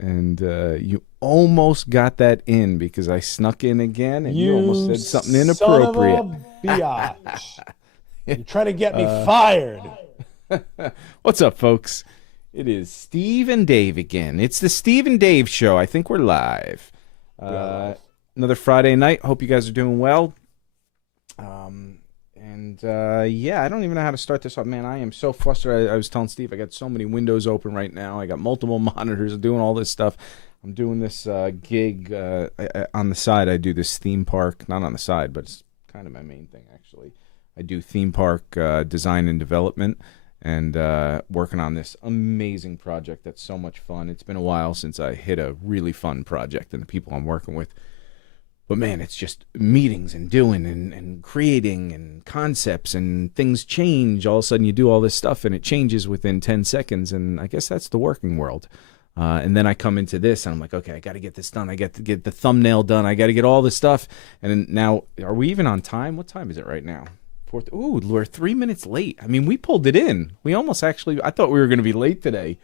and you almost got that in because I snuck in again, and you almost said something inappropriate. Son of a biatch. You're trying to get me fired. What's up, folks? It is Steve and Dave again. It's the Steve and Dave show. I think we're live. Another Friday night. Hope you guys are doing well. Yeah, I don't even know how to start this off. Man, I am so flustered. I was telling Steve, I got so many windows open right now. I got multiple monitors doing all this stuff. I'm doing this gig on the side. I do this theme park, not on the side, but it's kind of my main thing, actually. I do theme park design and development, and working on this amazing project that's so much fun. It's been a while since I hit a really fun project and the people I'm working with. But man, it's just meetings and doing and creating and concepts, and things change. All of a sudden you do all this stuff and it changes within 10 seconds. And I guess that's the working world. And then I come into this and I'm like, okay, I got to get this done. I got to get the thumbnail done. I got to get all this stuff. And then now, are we even on time? What time is it right now? Ooh, we're 3 minutes late. I mean, we pulled it in. We almost actually, I thought we were going to be late today.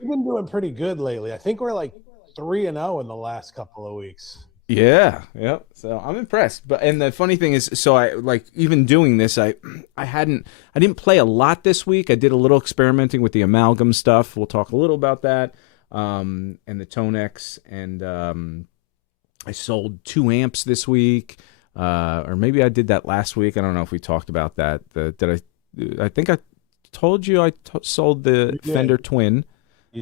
We've been doing pretty good lately. I think we're like 3-0 in the last couple of weeks. Yeah, yep. So I'm impressed. And the funny thing is, so I like even doing this, I didn't play a lot this week. I did a little experimenting with the amalgam stuff. We'll talk a little about that. And the Tonex, and I sold 2 amps this week. Or maybe I did that last week. I don't know if we talked about that. I think I told you I sold the Fender Twin,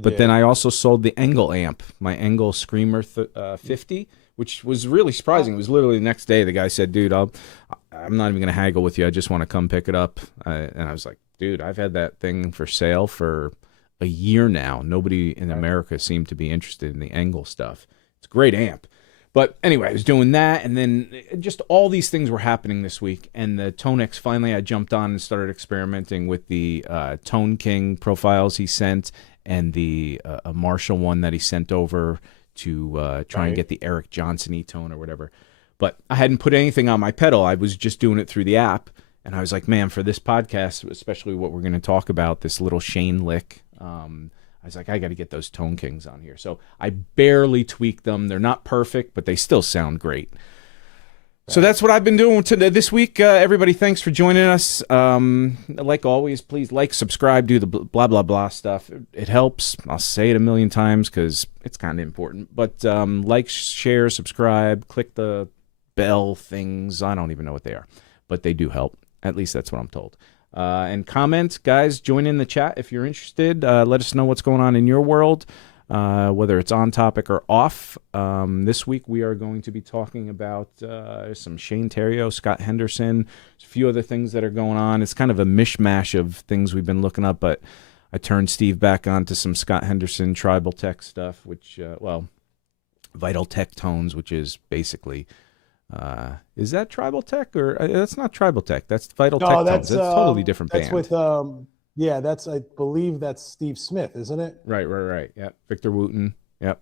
but then I also sold the Engel amp, my Engel Screamer 50. Which was really surprising. It was literally the next day the guy said, dude, I'm not even going to haggle with you. I just want to come pick it up. And I was like, dude, I've had that thing for sale for a year now. Nobody in America seemed to be interested in the Engel stuff. It's a great amp. But anyway, I was doing that, and then just all these things were happening this week. And the Tonex, finally I jumped on and started experimenting with the Tone King profiles he sent, and the a Marshall one that he sent over to try and get the Eric Johnson-y tone or whatever. But I hadn't put anything on my pedal. I was just doing it through the app. And I was like, man, for this podcast, especially what we're going to talk about, this little Shane Lick, I was like, I got to get those Tone Kings on here. So I barely tweaked them. They're not perfect, but they still sound great. So that's what I've been doing today, this week. Everybody, thanks for joining us. Like always, please like, subscribe, do the blah, blah, blah stuff. It helps. I'll say it a million times because it's kind of important. But like, share, subscribe, click the bell things. I don't even know what they are, but they do help. At least that's what I'm told. And comment, guys, join in the chat if you're interested. Let us know what's going on in your world. Whether it's on topic or off. This week we are going to be talking about some Shane Theriot, Scott Henderson, a few other things that are going on. It's kind of a mishmash of things we've been looking up, but I turned Steve back onto some Scott Henderson Tribal Tech stuff, which, Vital Tech Tones, which is basically, is that Tribal Tech? Or that's not Tribal Tech. That's Vital Tech Tones. That's a totally different band. That's with... Yeah, I believe that's Steve Smith, isn't it? Right. Yeah, Victor Wooten. Yep.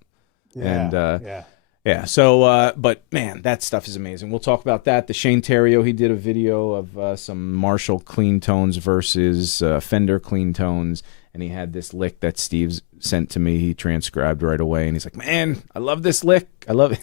Yeah, yeah. So, but man, that stuff is amazing. We'll talk about that. The Shane Theriot, he did a video of some Marshall clean tones versus Fender clean tones, and he had this lick that Steve sent to me. He transcribed right away, and he's like, "Man, I love this lick. I love it."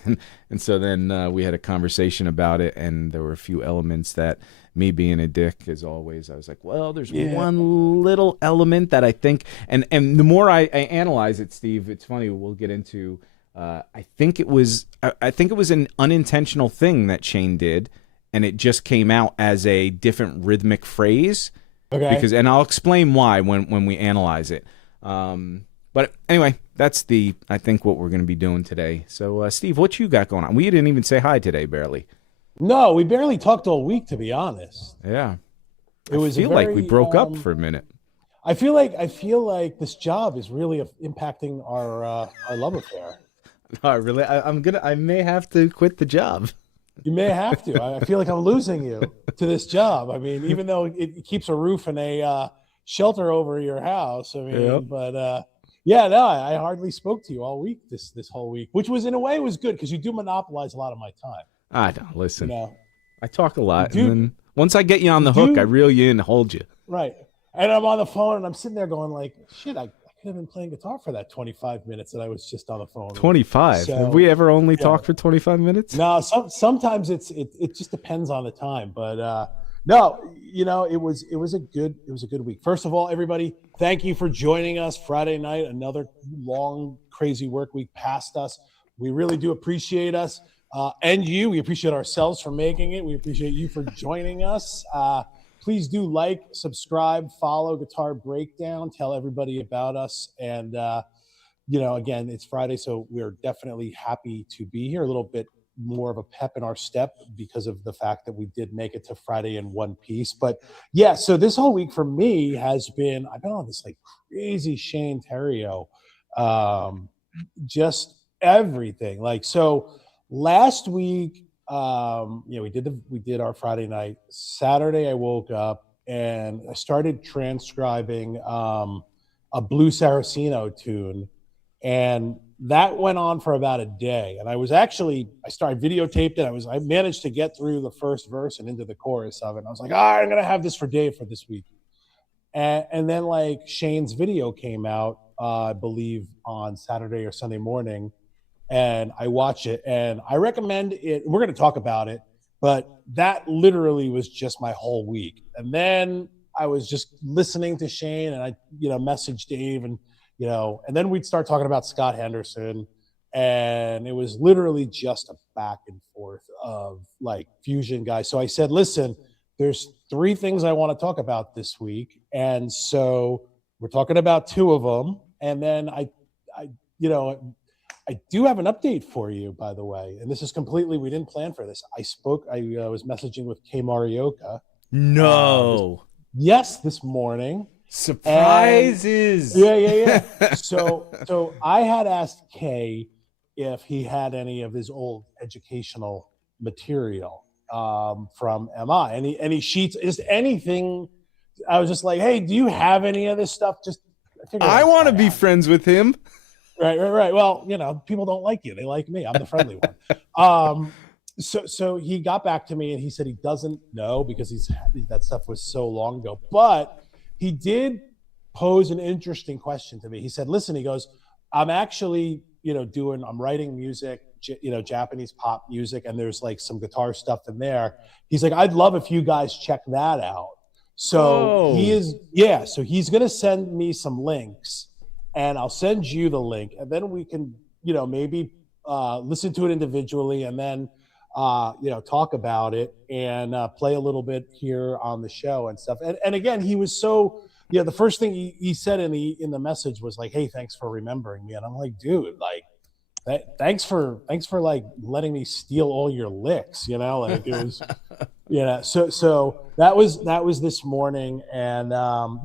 And so then we had a conversation about it, and there were a few elements that, me being a dick as always, I was like, well, there's one little element that I think, and the more I analyze it, Steve, it's funny, we'll get into, I think it was an unintentional thing that Shane did, and it just came out as a different rhythmic phrase. Okay. And I'll explain why when we analyze it. But anyway, that's I think what we're going to be doing today. So, Steve, what you got going on? We didn't even say hi today, barely. No, we barely talked all week, to be honest. Yeah. I feel like we broke up for a minute. I feel like this job is really impacting our love affair. No, really, I may have to quit the job. You may have to. I feel like I'm losing you to this job. I mean, even though it keeps a roof and a shelter over your house. I mean, but I hardly spoke to you all week this whole week, which was in a way was good because you do monopolize a lot of my time. I don't listen. You know, I talk a lot, and then once I get you on the hook, I reel you in and hold you. Right. And I'm on the phone, and I'm sitting there going like, shit, I could have been playing guitar for that 25 minutes that I was just on the phone. 25. Have we ever only talked for 25 minutes? No, sometimes it just depends on the time. But no, it was a good week. First of all, everybody, thank you for joining us Friday night. Another long, crazy work week past us. We really do appreciate us. And you. We appreciate ourselves for making it. We appreciate you for joining us. Please do like, subscribe, follow Guitar Breakdown, tell everybody about us. And, again, it's Friday, so we're definitely happy to be here. A little bit more of a pep in our step because of the fact that we did make it to Friday in one piece. But, yeah, so this whole week for me I've been on this, like, crazy Shane Theriot, just everything. Like, so last week, we did our Friday night. Saturday, I woke up and I started transcribing a Blue Saraceno tune, and that went on for about a day. And I videotaped it. I managed to get through the first verse and into the chorus of it. And I was like, I'm gonna have this for Dave for this week. And then like Shane's video came out, I believe on Saturday or Sunday morning. And I watch it, and I recommend it. We're going to talk about it, but that literally was just my whole week. And then I was just listening to Shane, and I, messaged Dave, and and then we'd start talking about Scott Henderson, and it was literally just a back and forth of like fusion guys. So I said, listen, there's 3 things I want to talk about this week, and so we're talking about 2 of them, and then I do have an update for you, by the way, and this is completely, we didn't plan for this. I was messaging with Kay Marioka. No. This morning. Surprises. And, yeah. So I had asked Kay if he had any of his old educational material from MI, any sheets, just anything. I was just like, hey, do you have any of this stuff? I want to be friends with him. Right. Well, people don't like you. They like me. I'm the friendly one. So he got back to me and he said he doesn't know because that stuff was so long ago. But he did pose an interesting question to me. He said, listen, he goes, I'm actually, I'm writing music, Japanese pop music, and there's like some guitar stuff in there. He's like, I'd love if you guys check that out. So so he's going to send me some links. And I'll send you the link, and then we can, maybe listen to it individually, and then, talk about it and play a little bit here on the show and stuff. And again, he was so, the first thing he said in the message was like, "Hey, thanks for remembering me." And I'm like, dude, like, thanks for like letting me steal all your licks, like it was. So that was this morning, and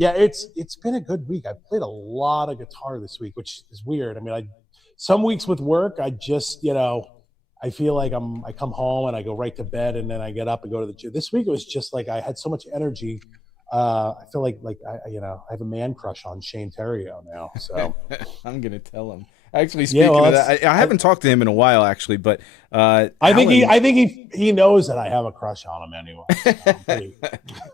it's been a good week. I played a lot of guitar this week, which is weird. I mean, some weeks with work, I just I feel like I come home and I go right to bed, and then I get up and go to the gym. This week it was just like I had so much energy. I feel like I have a man crush on Shane Theriot now. So I'm gonna tell him. Actually, speaking of that, I haven't talked to him in a while, actually, but I think he knows that I have a crush on him anyway. So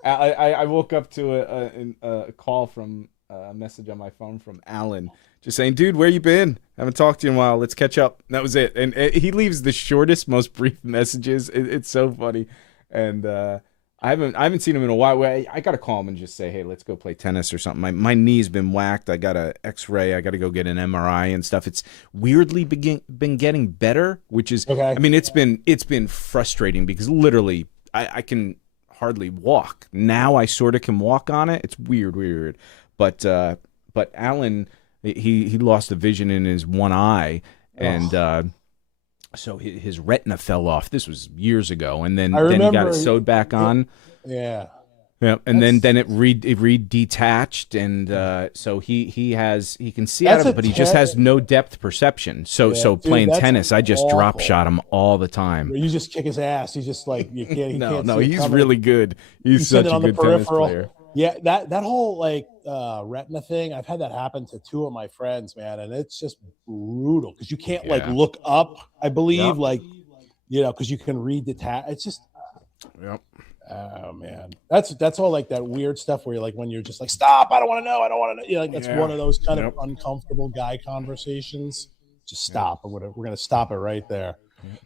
I woke up to a call from a message on my phone from Alan, just saying, "Dude, where you been? Haven't talked to you in a while. Let's catch up." And that was it. And he leaves the shortest, most brief messages. It's so funny, and I haven't seen him in a while. I got to call him and just say, hey, let's go play tennis or something. My knee's been whacked. I got an X-ray. I got to go get an MRI and stuff. It's weirdly been getting better, which is, okay. I mean, it's been frustrating because literally I can hardly walk. Now I sort of can walk on it. It's weird. But Alan, he lost the vision in his one eye, and so his retina fell off. This was years ago, and then he got it sewed back on. Yeah. Yeah, and then it re-detached, and so he can see out of it, but he just has no depth perception. So dude, playing tennis, I just drop shot him all the time. You just kick his ass. He's just like you can't. No, he's really good. He's such a good tennis player. Yeah, that whole like retina thing, I've had that happen to 2 of my friends, man, and it's just brutal because you can't like look up. I believe because you can re-detach. It's just Oh man, that's all like that weird stuff where you're like, when you're just like, stop, I don't want to know, I don't want to know. You know, like that's one of those kind of uncomfortable guy conversations. Just stop. We're gonna stop it right there.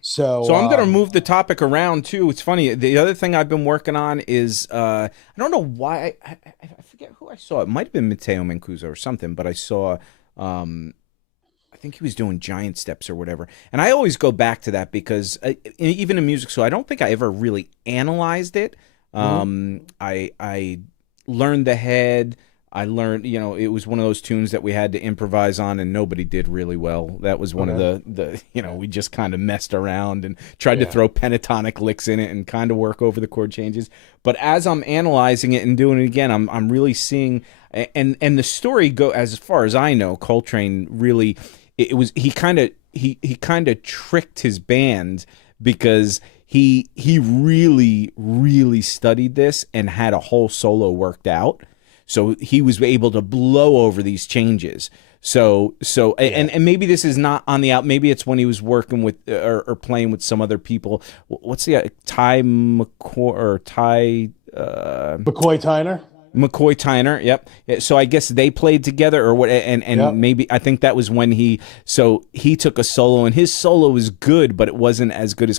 So I'm gonna move the topic around too. It's funny. The other thing I've been working on is I don't know why I forget who I saw. It might have been Matteo Mancuso or something, but I saw. I think he was doing giant steps or whatever. And I always go back to that because even in music, so I don't think I ever really analyzed it. I learned the head. I learned, it was one of those tunes that we had to improvise on, and nobody did really well. That was one of the we just kind of messed around and tried to throw pentatonic licks in it and kind of work over the chord changes. But as I'm analyzing it and doing it again, I'm really seeing, and the story as far as I know, Coltrane really, he kind of tricked his band because he really, really studied this and had a whole solo worked out. So he was able to blow over these changes. And maybe this is not on the out. Maybe it's when he was working with or playing with some other people. What's the Ty McCoy or Ty McCoy Tyner? McCoy Tyner, yep. So I guess they played together, or what? And maybe I think that was when he took a solo, and his solo was good, but it wasn't as good as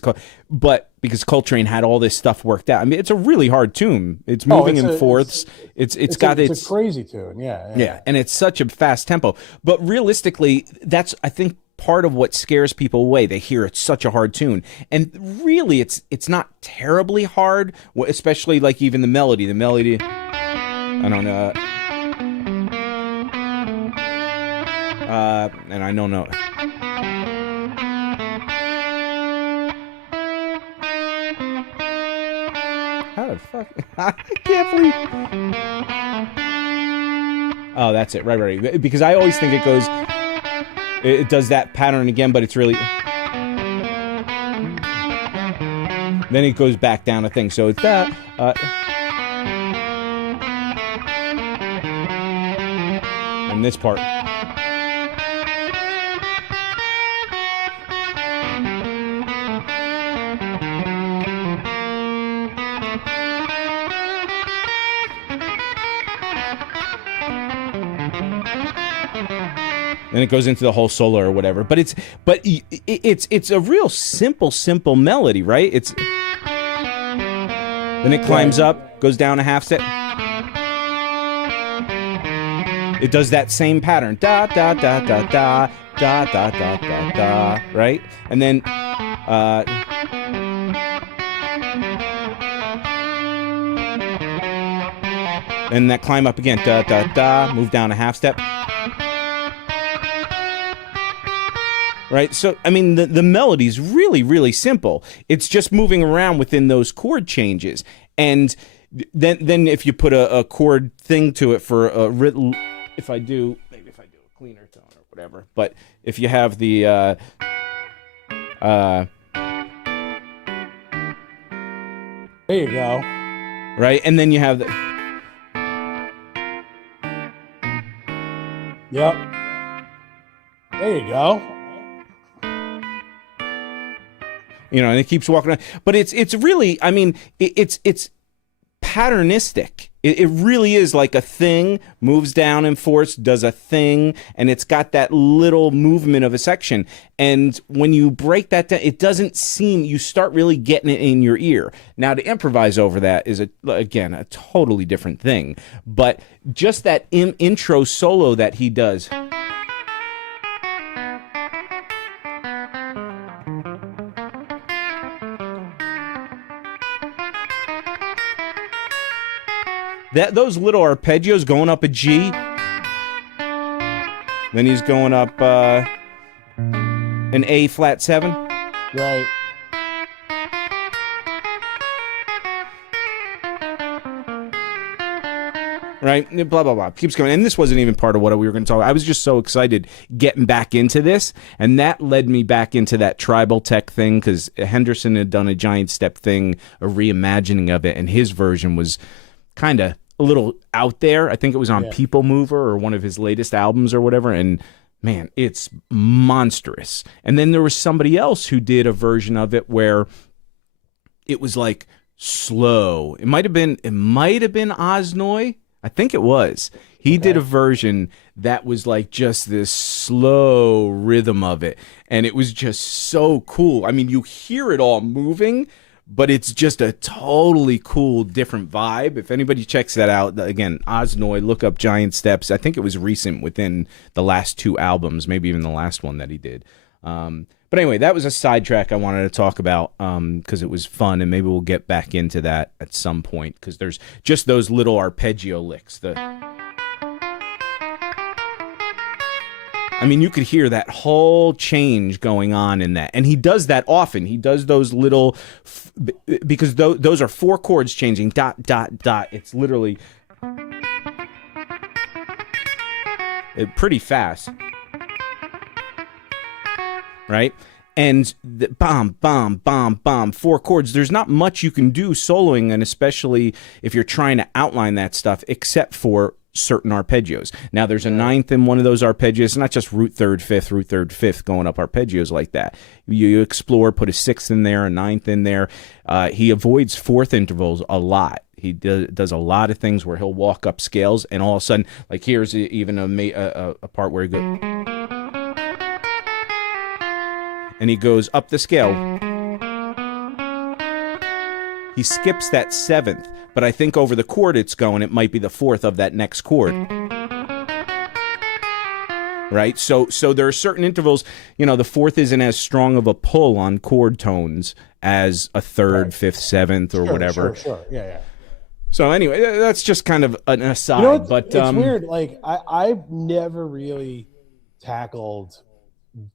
because Coltrane had all this stuff worked out. I mean, it's a really hard tune. It's moving in fourths. It's a crazy tune, yeah, and it's such a fast tempo. But realistically, that's I think part of what scares people away. They hear it's such a hard tune, and really, it's not terribly hard. Especially like even the melody. The melody. I don't know. And I don't know. How the fuck? I can't believe. Oh, that's it. Right. Because I always think it does that pattern again, but it's really. Then it goes back down a thing. So it's that. And this part. Then it goes into the whole solo or whatever. But it's a real simple melody, right? Then it climbs up, goes down a half step. It does that same pattern. Da da da da da da da da da da. Right? And then and that climb up again. Da da da. Move down a half step. Right? So, I mean, the melody's really, really simple. It's just moving around within those chord changes. And then if you put a chord thing to it for a maybe if I do a cleaner tone or whatever. But if you have the there you go. Right? And then you have the Yep. There you go. And it keeps walking around. But it's really, I mean, it's patternistic. It really is like a thing, moves down in fourths, does a thing, and it's got that little movement of a section. And when you break that down, it doesn't seem, you start really getting it in your ear. Now, to improvise over that is, again, a totally different thing. But just that intro solo that he does. Those little arpeggios going up a G, then he's going up an A flat 7. Right. Right? Blah, blah, blah. Keeps going. And this wasn't even part of what we were going to talk about. I was just so excited getting back into this, and that led me back into that tribal tech thing, because Henderson had done a giant step thing, a reimagining of it, and his version was kind of a little out there. I think it was on People Mover or one of his latest albums or whatever, and man, it's monstrous. And then there was somebody else who did a version of it where it was like slow. It might have been Osnoy. I think it was. He did a version that was like just this slow rhythm of it, and it was just so cool. I mean, you hear it all moving, but it's just a totally cool, different vibe. If anybody checks that out, again, Osnoy, look up Giant Steps. I think it was recent, within the last 2 albums, maybe even the last one that he did. But anyway, that was a sidetrack I wanted to talk about because it was fun, and maybe we'll get back into that at some point, because there's just those little arpeggio licks. I mean, you could hear that whole change going on in that. And he does that often. He does those little, because those are 4 chords changing, dot, dot, dot. It's literally pretty fast. Right? And the bomb, bomb, bomb, bomb, 4 chords. There's not much you can do soloing, and especially if you're trying to outline that stuff, except for certain arpeggios. Now, there's a 9th in one of those arpeggios. It's not just root 3rd, 5th, root 3rd, 5th going up arpeggios like that. You explore, put a 6th in there, a 9th in there. He avoids 4th intervals a lot. He does a lot of things where he'll walk up scales, and all of a sudden, like here's even a part where he goes, and he goes up the scale. He skips that 7th, but I think over the chord it's going, it might be the 4th of that next chord. Right? So there are certain intervals, the 4th isn't as strong of a pull on chord tones as a 3rd, 5th, 7th, or whatever. Sure. Yeah. So anyway, that's just kind of an aside. It's weird. Like I've never really tackled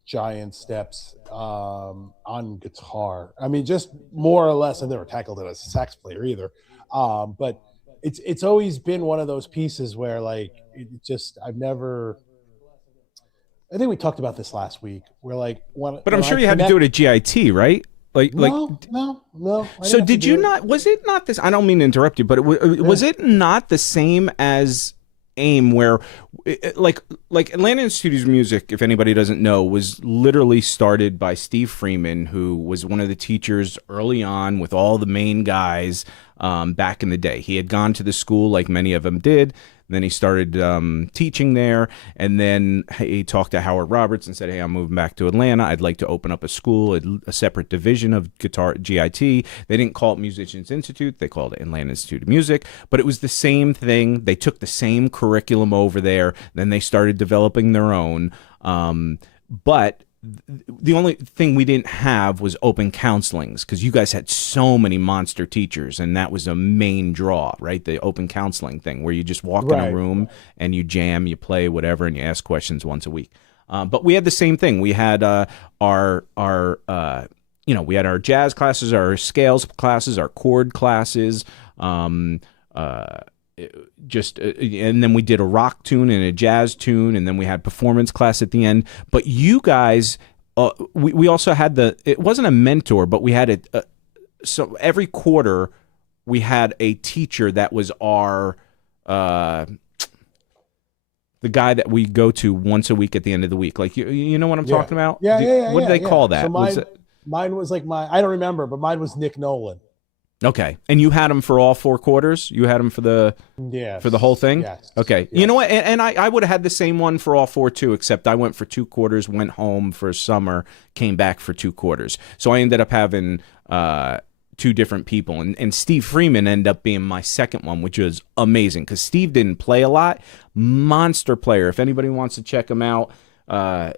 Giant Steps on guitar. I mean, just more or less. I've never tackled it as a sax player either. But it's always been one of those pieces where like I've never. I think we talked about this last week. But I'm sure you had to do it at GIT, right? No. So did you not? Was it not this? I don't mean to interrupt you, but was it not the same as AIM, where like Atlanta Institute of Music, if anybody doesn't know, was literally started by Steve Freeman, who was one of the teachers early on with all the main guys back in the day. He had gone to the school like many of them did. Then he started teaching there, and then he talked to Howard Roberts and said, hey, I'm moving back to Atlanta. I'd like to open up a school, a separate division of guitar, GIT. They didn't call it Musicians Institute. They called it Atlanta Institute of Music, but it was the same thing. They took the same curriculum over there. Then they started developing their own. But the only thing we didn't have was open counselings, because you guys had so many monster teachers, and that was a main draw, right? The open counseling thing, where you just walk in a room and you jam, you play, whatever, and you ask questions once a week. But we had the same thing. We had our we had our jazz classes, our scales classes, our chord classes, and then we did a rock tune and a jazz tune, and then we had performance class at the end. But you guys, we also had it wasn't a mentor, but we had so every quarter we had a teacher that was our the guy that we go to once a week at the end of the week. Like you know what I'm talking about? Yeah. What did they call that? So mine was like I don't remember, but mine was Nick Nolan. Okay, and you had him for all 4 quarters? You had him for the whole thing? Yes. Okay. Yes. You know what? And I would have had the same one for all 4 too, except I went for 2 quarters, went home for summer, came back for 2 quarters. So I ended up having 2 different people, and Steve Freeman ended up being my second one, which was amazing because Steve didn't play a lot. Monster player. If anybody wants to check him out, on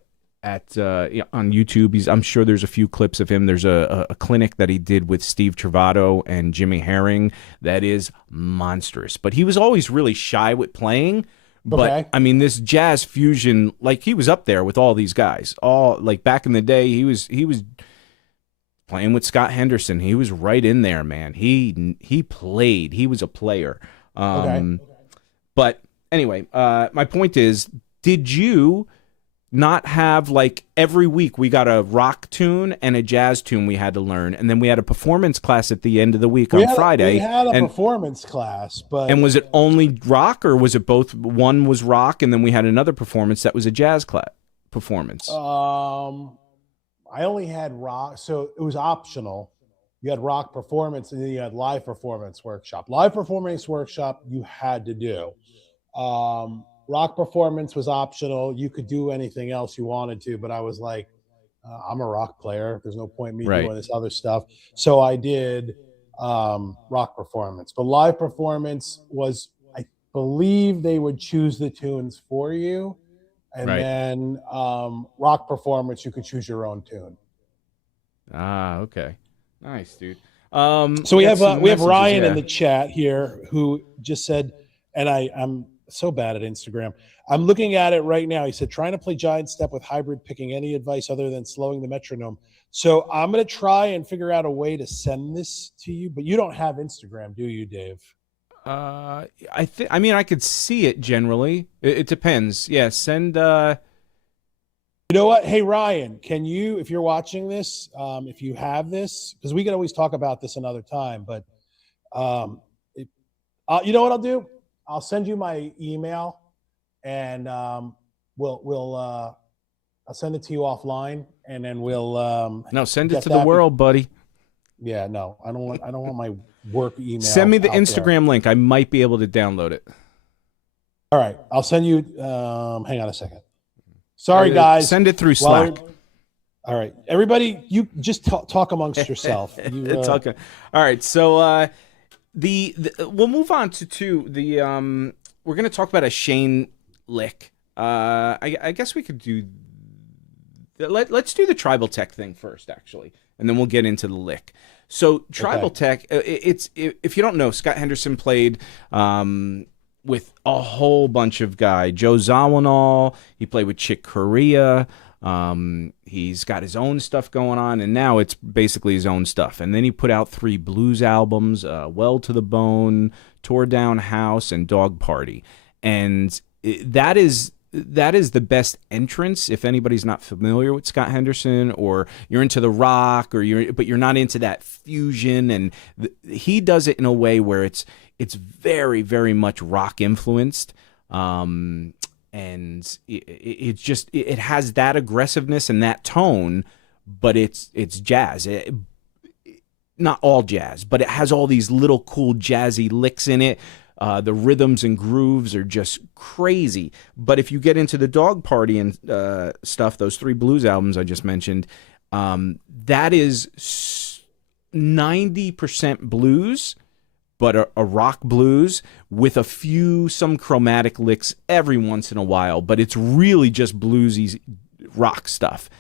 YouTube, I'm sure there's a few clips of him. There's a clinic that he did with Steve Travato and Jimmy Herring that is monstrous. But he was always really shy with playing. But I mean, this jazz fusion, like he was up there with all these guys. All like back in the day, he was playing with Scott Henderson. He was right in there, man. He played. He was a player. But anyway, my point is, did you not have like every week we got a rock tune and a jazz tune we had to learn, and then we had a performance class at the end of the week on Friday? We had a performance class, but was it only rock, or was it both? One was rock, and then we had another performance that was a jazz performance. I only had rock, so it was optional. You had rock performance, and then you had live performance workshop. Live performance workshop you had to do. Rock performance was optional. You could do anything else you wanted to, but I was like, I'm a rock player. There's no point in me doing this other stuff. So I did rock performance. But live performance was, I believe they would choose the tunes for you. And then rock performance, you could choose your own tune. Ah, okay. Nice, dude. So we have Ryan in the chat here who just said, and I'm so bad at Instagram. I'm looking at it right now. He said, trying to play giant step with hybrid picking. Any advice other than slowing the metronome? So I'm going to try and figure out a way to send this to you, but you don't have Instagram, do you, Dave? I mean, I could see it generally. It depends. Yeah, send. You know what? Hey, Ryan, can you, if you're watching this, if you have this, because we can always talk about this another time, but you know what I'll do? I'll send you my email, and I'll send it to you offline, and then we'll no, send it to the world, buddy. Yeah, no, I don't want my work email. Send me the Instagram link. I might be able to download it. All right, I'll send you. Hang on a second. Sorry, guys. Send it through Slack. All right, everybody, you just talk amongst yourself. It's okay. All right, so we'll move on to we're going to talk about a Shane lick. I guess we could do. Let's do the tribal tech thing first, actually, and then we'll get into the lick. So tribal tech, it's if you don't know, Scott Henderson played with a whole bunch of guys. Joe Zawinul, he played with Chick Corea. He's got his own stuff going on, and now it's basically his own stuff. And then he put out 3 blues albums, Well to the Bone, Tore Down House, and Dog Party. And that is the best entrance if anybody's not familiar with Scott Henderson, or you're into the rock, but you're not into that fusion. And he does it in a way where it's very, very much rock influenced. And it has that aggressiveness and that tone, but it's jazz. Not all jazz, but it has all these little cool jazzy licks in it. The rhythms and grooves are just crazy. But if you get into the Dog Party and stuff, those 3 blues albums I just mentioned, that is 90% blues, but a rock blues with some chromatic licks every once in a while. But it's really just bluesy rock stuff.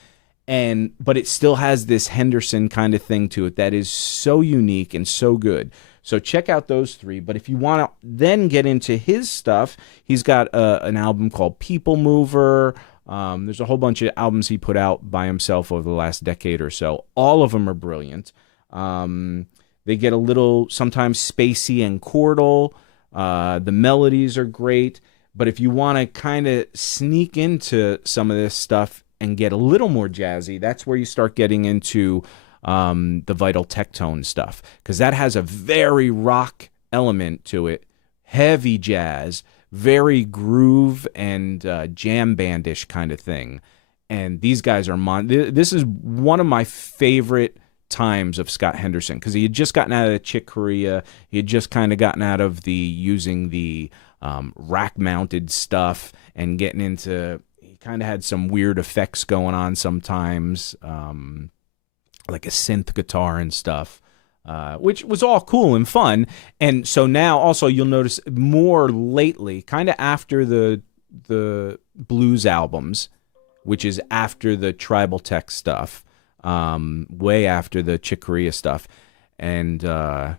But it still has this Henderson kind of thing to it that is so unique and so good. So check out those 3. But if you want to then get into his stuff, he's got an album called People Mover. There's a whole bunch of albums he put out by himself over the last decade or so. All of them are brilliant. They get a little sometimes spacey and chordal. The melodies are great. But if you want to kind of sneak into some of this stuff and get a little more jazzy, that's where you start getting into the Vital Tectone stuff, because that has a very rock element to it, heavy jazz, very groove and jam bandish kind of thing. And these guys are this is one of my favorite times of Scott Henderson, because he had just gotten out of the Chick Corea. He had just kind of gotten out of using the rack mounted stuff and getting into, he kind of had some weird effects going on sometimes, like a synth guitar and stuff, which was all cool and fun. And so now also you'll notice more lately, kind of after the blues albums, which is after the tribal tech stuff, way after the Chick Corea stuff, and Joe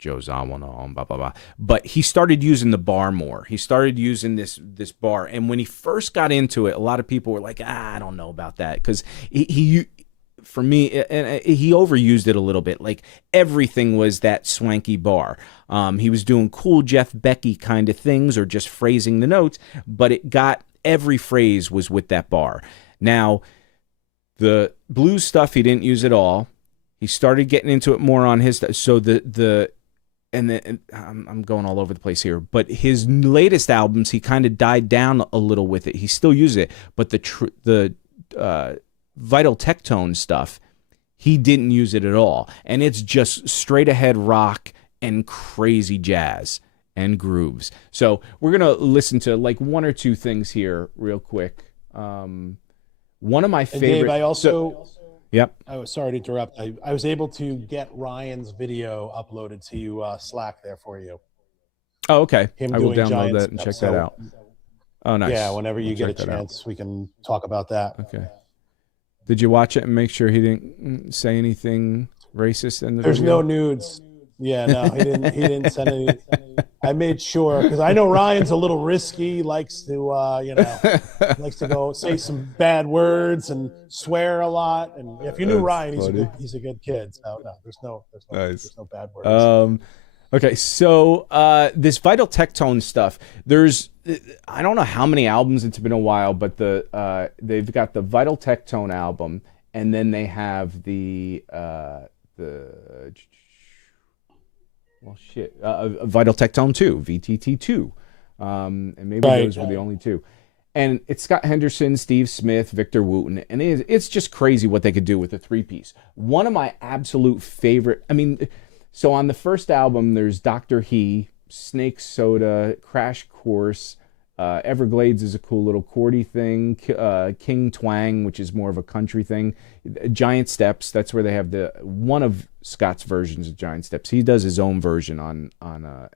Zawinul and blah, blah, blah. But he started using the bar more. He started using this bar. And when he first got into it, a lot of people were like, I don't know about that. Because he for me, and he overused it a little bit. Like everything was that swanky bar. He was doing cool Jeff Becky kind of things, or just phrasing the notes, but every phrase was with that bar. Now, the blues stuff, he didn't use at all. He started getting into it more on his stuff. So I'm going all over the place here, but his latest albums, he kind of died down a little with it. He still uses it, but the Vital Tectone stuff, he didn't use it at all. And it's just straight ahead rock and crazy jazz and grooves. So we're going to listen to like one or two things here real quick. One of my favorite... Dave, I also... Yep. I was sorry to interrupt. I was able to get Ryan's video uploaded to Slack there for you. Oh, okay. Him I will doing download giant that and stuff. check that out. Oh, nice. Yeah, whenever you I'll get a check that out. chance, we can talk about that. Okay. Did you watch it and make sure he didn't say anything racist in the There's video? no nudes. Yeah, no, he didn't send any. I made sure, because I know Ryan's a little risky, likes to likes to go say some bad words and swear a lot. And if you knew That's Ryan, funny. he's a good kid. So no, there's no bad words. Okay, so this Vital Tectone stuff, there's, I don't know how many albums, it's been a while, but they've got the Vital Tectone album, and then they have Vital Tectone 2, VTT 2, and maybe those were the only two. And it's Scott Henderson, Steve Smith, Victor Wooten, and it's just crazy what they could do with a three-piece. One of my absolute favorite, so on the first album, there's Dr. He, Snake Soda, Crash Course, Everglades is a cool little chordy thing, King Twang, which is more of a country thing, Giant Steps, that's where they have one of Scott's versions of Giant Steps. He does his own version on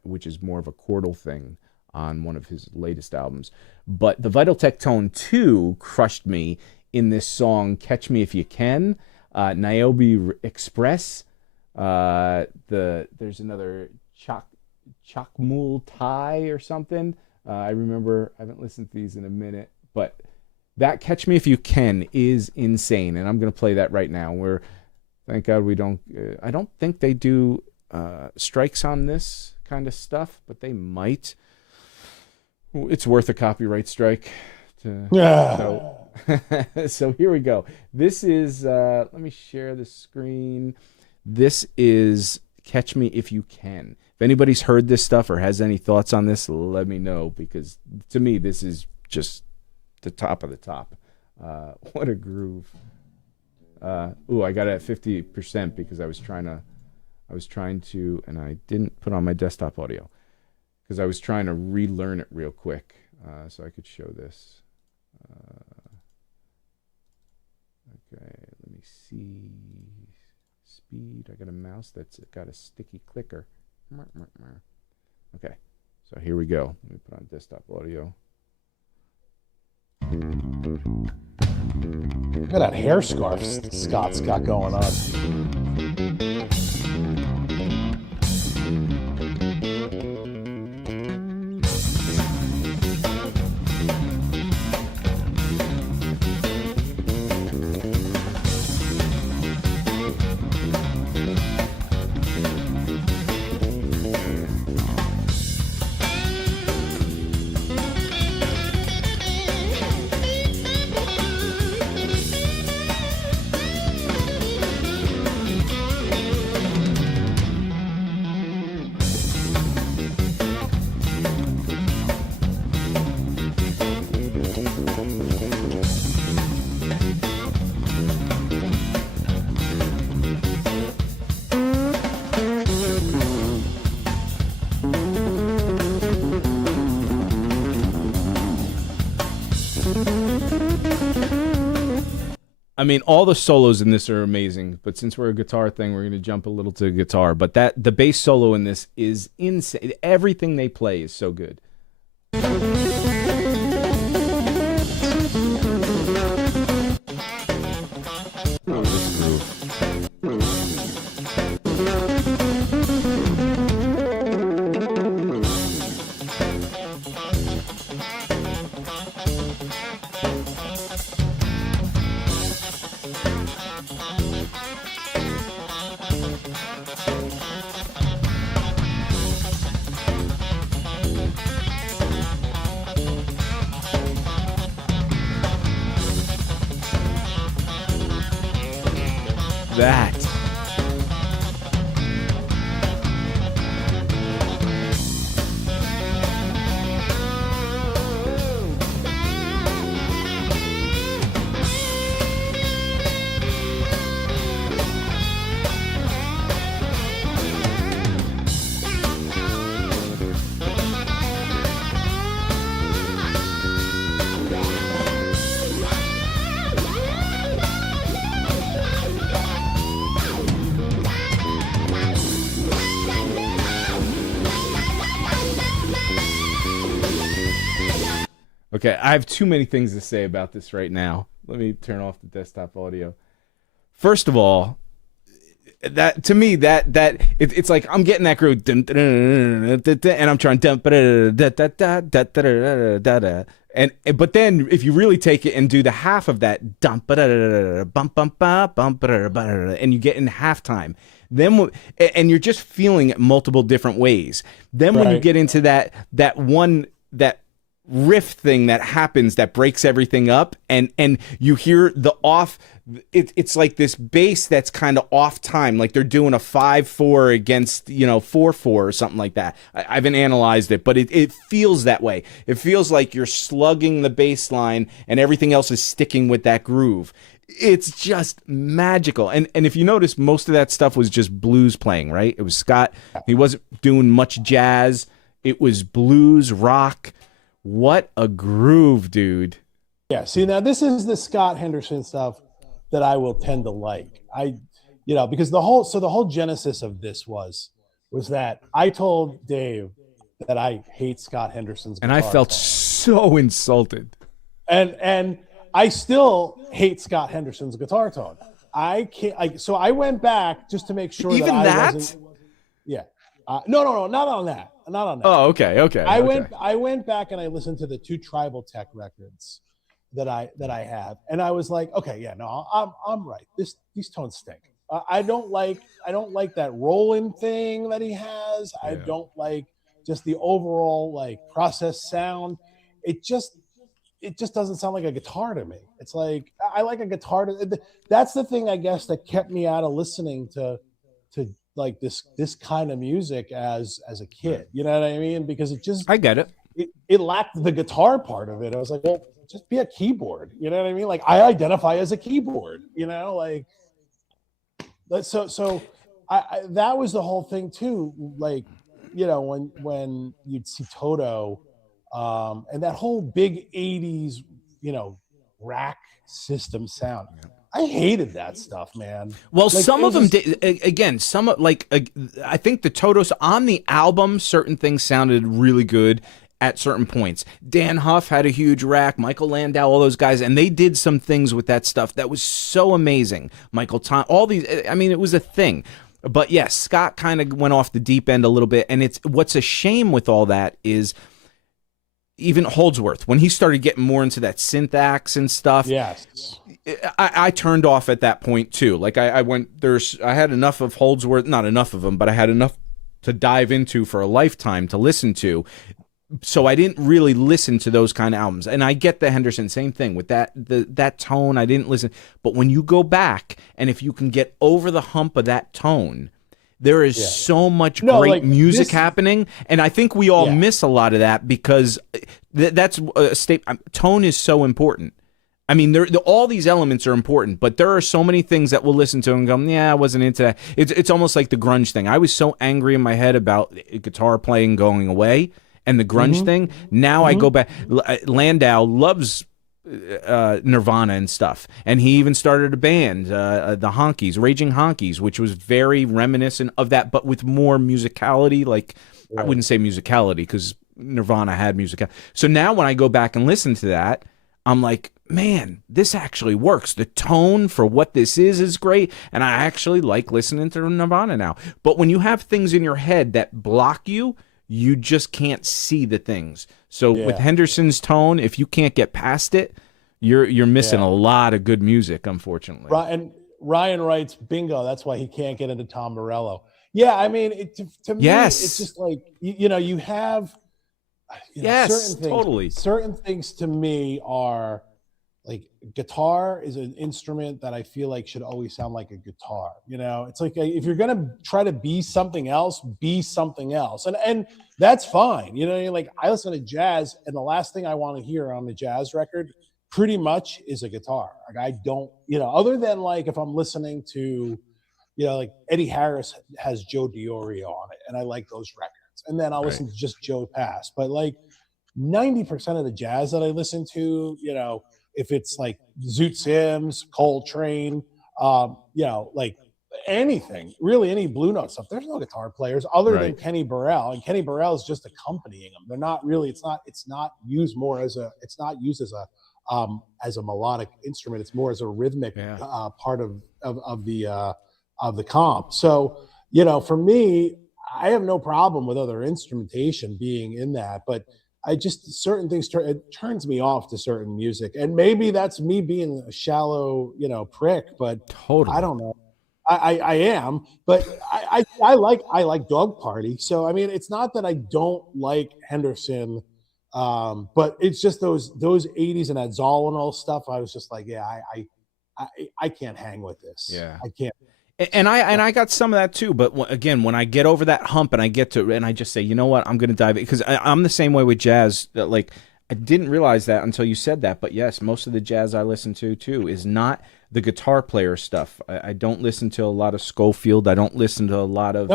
which is more of a chordal thing on one of his latest albums. But the Vital Tectone 2 crushed me in this song, Catch Me If You Can, Niobe Express, there's another Chakmul Thai or something. I remember, I haven't listened to these in a minute, but that Catch Me If You Can is insane, and I'm going to play that right now. Thank God we don't, I don't think they do strikes on this kind of stuff, but they might. It's worth a copyright strike. So here we go. This is, let me share the screen. This is Catch Me If You Can. If anybody's heard this stuff or has any thoughts on this, let me know, because to me, this is just the top of the top. What a groove. I got it at 50% because I was trying to, and I didn't put on my desktop audio because I was trying to relearn it real quick so I could show this. Okay, let me see. Speed. I got a mouse that's got a sticky clicker. Okay, so here we go. Let me put on desktop audio. Look at that hair scarf Scott's got going on. I mean, all the solos in this are amazing, but since we're a guitar thing, we're going to jump a little to guitar. But the bass solo in this is insane. Everything they play is so good. Oh, this groove. That. Okay, I have too many things to say about this right now. Let me turn off the desktop audio. First of all, that to me it's like I'm getting that groove and I'm trying and but then if you really take it and do the half of that and you get in halftime, then and you're just feeling it multiple different ways. Then when you get into that riff thing that happens that breaks everything up, and you hear the off, it's like this bass that's kind of off time, like they're doing a 5/4 against 4/4 or something like that. I haven't analyzed it, but it feels that way. It feels like you're slugging the bass line and everything else is sticking with that groove. It's just magical. And if you notice, most of that stuff was just blues playing, right? It was Scott. He wasn't doing much jazz. It was blues, rock. What a groove, dude. Yeah, see, now this is the Scott Henderson stuff that I will tend to like. Because the whole genesis of this was that I told Dave that I hate Scott Henderson's guitar. And I felt so insulted. And I still hate Scott Henderson's guitar tone. I can't. So I went back just to make sure even that that. Yeah. No, not on that. Not on that. Oh, okay. I went back and I listened to the 2 Tribal Tech records that I have, and I was like, okay, yeah, no, I'm right. These tones stink. I don't like that rolling thing that he has. Yeah. I don't like just the overall like processed sound. It just doesn't sound like a guitar to me. It's like I like a guitar. That's the thing, I guess, that kept me out of listening to like this kind of music as a kid. You know what I mean? Because I get it. It lacked the guitar part of it. I was like, well, just be a keyboard. You know what I mean? Like, I identify as a keyboard. Like so. I that was the whole thing too. Like, when you'd see Toto, and that whole big 80s, rack system sound. I hated that stuff, man. Well, like, some of them did. Again, I think the Totos on the album, certain things sounded really good at certain points. Dan Huff had a huge rack, Michael Landau, all those guys, and they did some things with that stuff that was so amazing. Michael Tom, all these, I mean, it was a thing. But yes, Scott kind of went off the deep end a little bit, and what's a shame with all that is even Holdsworth, when he started getting more into that syntax and stuff. Yes. I turned off at that point too. Like I had enough of Holdsworth, not enough of them, but I had enough to dive into for a lifetime to listen to. So I didn't really listen to those kind of albums. And I get the Henderson, same thing with that tone. I didn't listen. But when you go back, and if you can get over the hump of that tone, there is so much great music happening. And I think we all miss a lot of that because that's a tone is so important. I mean, all these elements are important, but there are so many things that we'll listen to and go, yeah, I wasn't into that. It's almost like the grunge thing. I was so angry in my head about guitar playing going away and the grunge thing. Now I go back. Landau loves Nirvana and stuff, and he even started a band, the Honkies, Raging Honkies, which was very reminiscent of that, but with more musicality. Like, I wouldn't say musicality because Nirvana had musicality. So now when I go back and listen to that, I'm like, man, this actually works. The tone for what this is great, and I actually like listening to Nirvana now. But when you have things in your head that block you, you just can't see the things. So with Henderson's tone, if you can't get past it, you're missing a lot of good music, unfortunately. And Ryan writes, bingo, that's why he can't get into Tom Morello. Yeah, I mean, to me, it's just like, you have... certain things, totally. Certain things to me are like, guitar is an instrument that I feel like should always sound like a guitar. It's like, if you're gonna try to be something else, and that's fine. Like, I listen to jazz, and the last thing I want to hear on the jazz record pretty much is a guitar. Like, I don't, other than like if I'm listening to, like Eddie Harris has Joe Diorio on it, and I like those records. And then I'll listen to just Joe Pass. But like 90% of the jazz that I listen to, if it's like Zoot Sims, Coltrane, like anything, really, any Blue Note stuff. There's no guitar players other than Right. Kenny Burrell, and Kenny Burrell is just accompanying them. They're not really. It's not used more as a. It's not used as a melodic instrument. It's more as a rhythmic part of the comp. So for me, I have no problem with other instrumentation being in that, but I just certain things it turns me off to certain music, and maybe that's me being a shallow prick, but Totally. I don't know. I am, but I like Dog Party. So I mean, it's not that I don't like Henderson, but it's just those 80s and that Zolinol stuff. I was just like, yeah, I can't hang with this. Yeah, I can't. And I got some of that too, but again, when I get over that hump and I get to, and I just say, you know what, I'm going to dive in, because I'm the same way with jazz. Like, I didn't realize that until you said that, but yes, most of the jazz I listen to too is not the guitar player stuff. I don't listen to a lot of Schofield. I don't listen to a lot of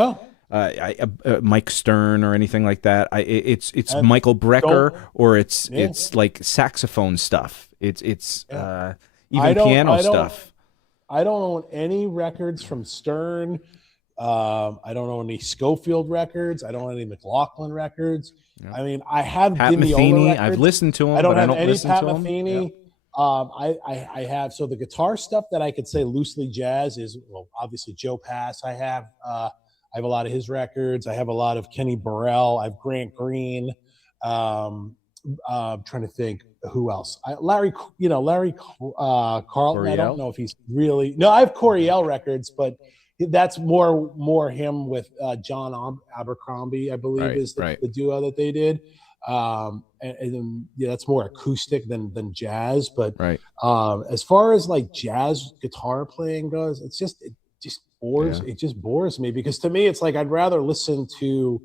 Mike Stern or anything like that. It's Michael Brecker, or it's like saxophone stuff. It's even piano stuff. I don't own any records from Stern. I don't own any Schofield records. I don't own any McLaughlin records. Yep. I mean, I have Pat Metheny. I've listened to him. I don't have any listen Pat to Metheny. Yep. I have, so the guitar stuff that I could say loosely jazz is, well, obviously Joe Pass. I have a lot of his records. I have a lot of Kenny Burrell. I have Grant Green. I'm trying to think who else. Larry Carlton. Coryell? I don't know if he's really. No, I have Coryell records, but that's more him with John Abercrombie, I believe, is the duo that they did. And then, that's more acoustic than jazz. But as far as like jazz guitar playing goes, it just bores. Yeah. It just bores me, because to me, it's like I'd rather listen to,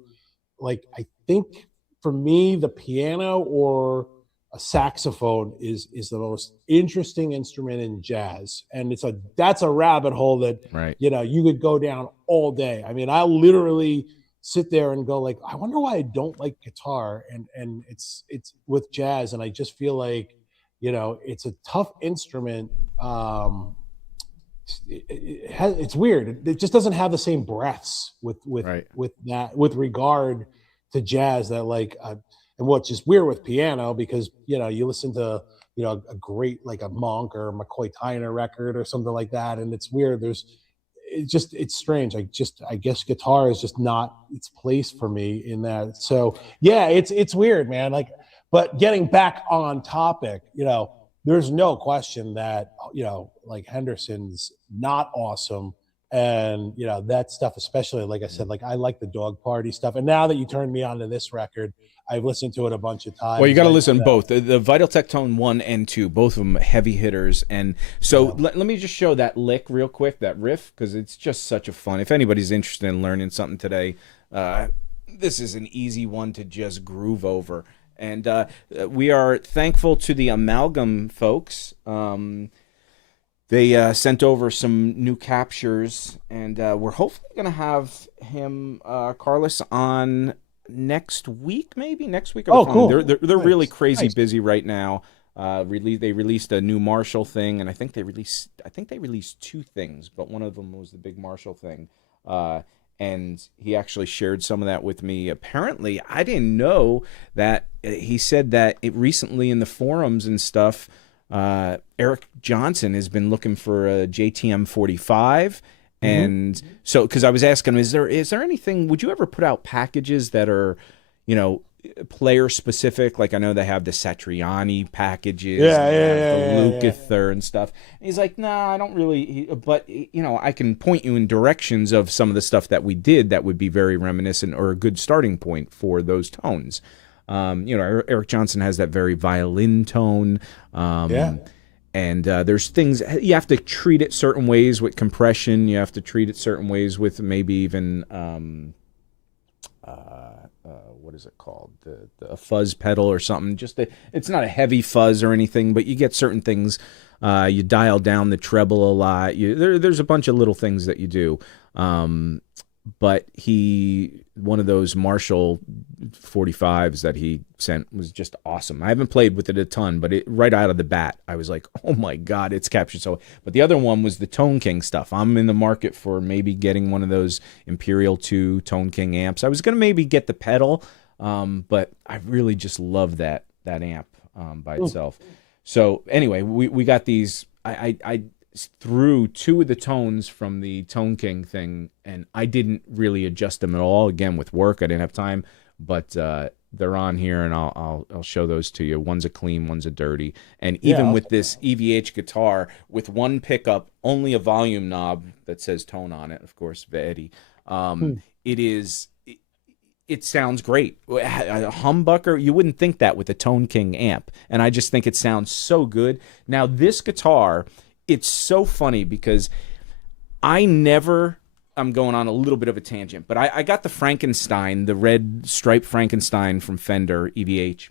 like, I think for me, the piano or a saxophone is the most interesting instrument in jazz, and that's a rabbit hole that you could go down all day. I mean, I literally sit there and go like, I wonder why I don't like guitar, and it's with jazz, and I just feel like it's a tough instrument. It's weird. It just doesn't have the same breaths with regard to jazz that and what's just weird with piano, because you listen to a great, like a Monk or McCoy Tyner record or something like that, and it's weird. It's strange. I guess guitar is just not its place for me in that. So yeah, it's weird, man. Like, but getting back on topic, there's no question that like Henderson's not awesome. And that stuff, especially, like I said, like I like the Dog Party stuff. And now that you turned me on to this record, I've listened to it a bunch of times. Well, you got to listen to both. The Vital Tech Tone 1 and 2, both of them heavy hitters. And so let me just show that lick real quick, that riff, because it's just such a fun. If anybody's interested in learning something today, this is an easy one to just groove over. And we are thankful to the Amalgam folks. They sent over some new captures, and we're hopefully going to have him, Carlos, on next week, maybe next week. Cool. They're nice. Really crazy busy right now. They released a new Marshall thing, and I think they released two things, but one of them was the big Marshall thing. And he actually shared some of that with me. Apparently, I didn't know that. He said that recently in the forums and stuff, Eric Johnson has been looking for a JTM 45. And so, because I was asking him, is there anything, would you ever put out packages that are, player specific? Like, I know they have the Satriani packages, the Lukather and stuff. And he's like, nah, I don't really, but I can point you in directions of some of the stuff that we did that would be very reminiscent or a good starting point for those tones. Eric Johnson has that very violin tone. And there's things, you have to treat it certain ways with compression. You have to treat it certain ways with maybe even, what is it called? The fuzz pedal or something. It's not a heavy fuzz or anything, but you get certain things. You dial down the treble a lot. There's a bunch of little things that you do. but one of those Marshall 45s that he sent was just awesome. I haven't played with it a ton, but right out of the bat, I was like, oh my God, it's captured so. But the other one was the Tone King stuff. I'm in the market for maybe getting one of those Imperial 2 Tone King amps. I was going to maybe get the pedal, but I really just love that amp by itself. So anyway, we got these. I threw 2 of the tones from the Tone King thing, and I didn't really adjust them at all. Again, with work, I didn't have time, but they're on here, and I'll show those to you. One's a clean, one's a dirty, and even with this EVH guitar with one pickup, only a volume knob that says tone on it, of course, Eddie. It sounds great. A humbucker, you wouldn't think that with a Tone King amp, and I just think it sounds so good. Now, this guitar, it's so funny because I'm going on a little bit of a tangent, but I got the Frankenstein, the red striped Frankenstein from Fender EVH.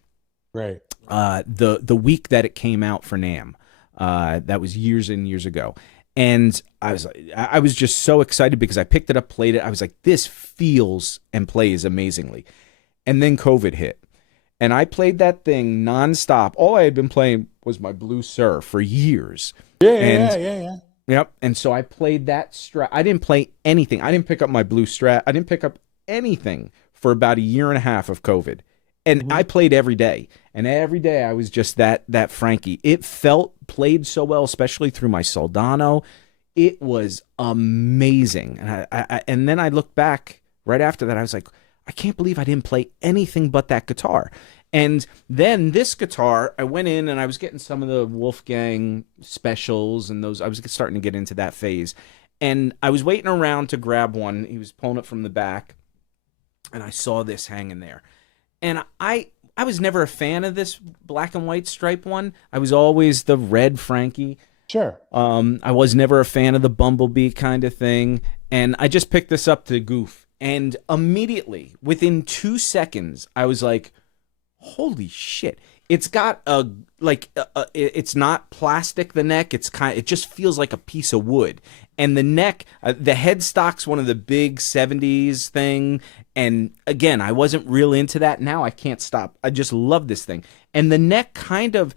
Right. The week that it came out for NAMM. That was years and years ago. And I was just so excited because I picked it up, played it. I was like, this feels and plays amazingly. And then COVID hit. And I played that thing nonstop. All I had been playing was my Blue Sur for years. Yeah. Yep. And so I played that Strat. I didn't play anything. I didn't pick up my Blue Strat. I didn't pick up anything for about a year and a half of COVID. And I played every day. And every day I was just that Frankie. It played so well, especially through my Soldano. It was amazing. And then I looked back right after that. I was like, I can't believe I didn't play anything but that guitar. And then this guitar, I went in and I was getting some of the Wolfgang specials and those. I was starting to get into that phase. And I was waiting around to grab one. He was pulling it from the back. And I saw this hanging there. And I was never a fan of this black and white stripe one. I was always the red Frankie. Sure. I was never a fan of the Bumblebee kind of thing. And I just picked this up to goof. And immediately, within 2 seconds, I was like, holy shit. It's got it's not plastic, the neck. It just feels like a piece of wood. And the neck, the headstock's one of the big 70s thing. And again, I wasn't real into that. Now I can't stop. I just love this thing. And the neck kind of,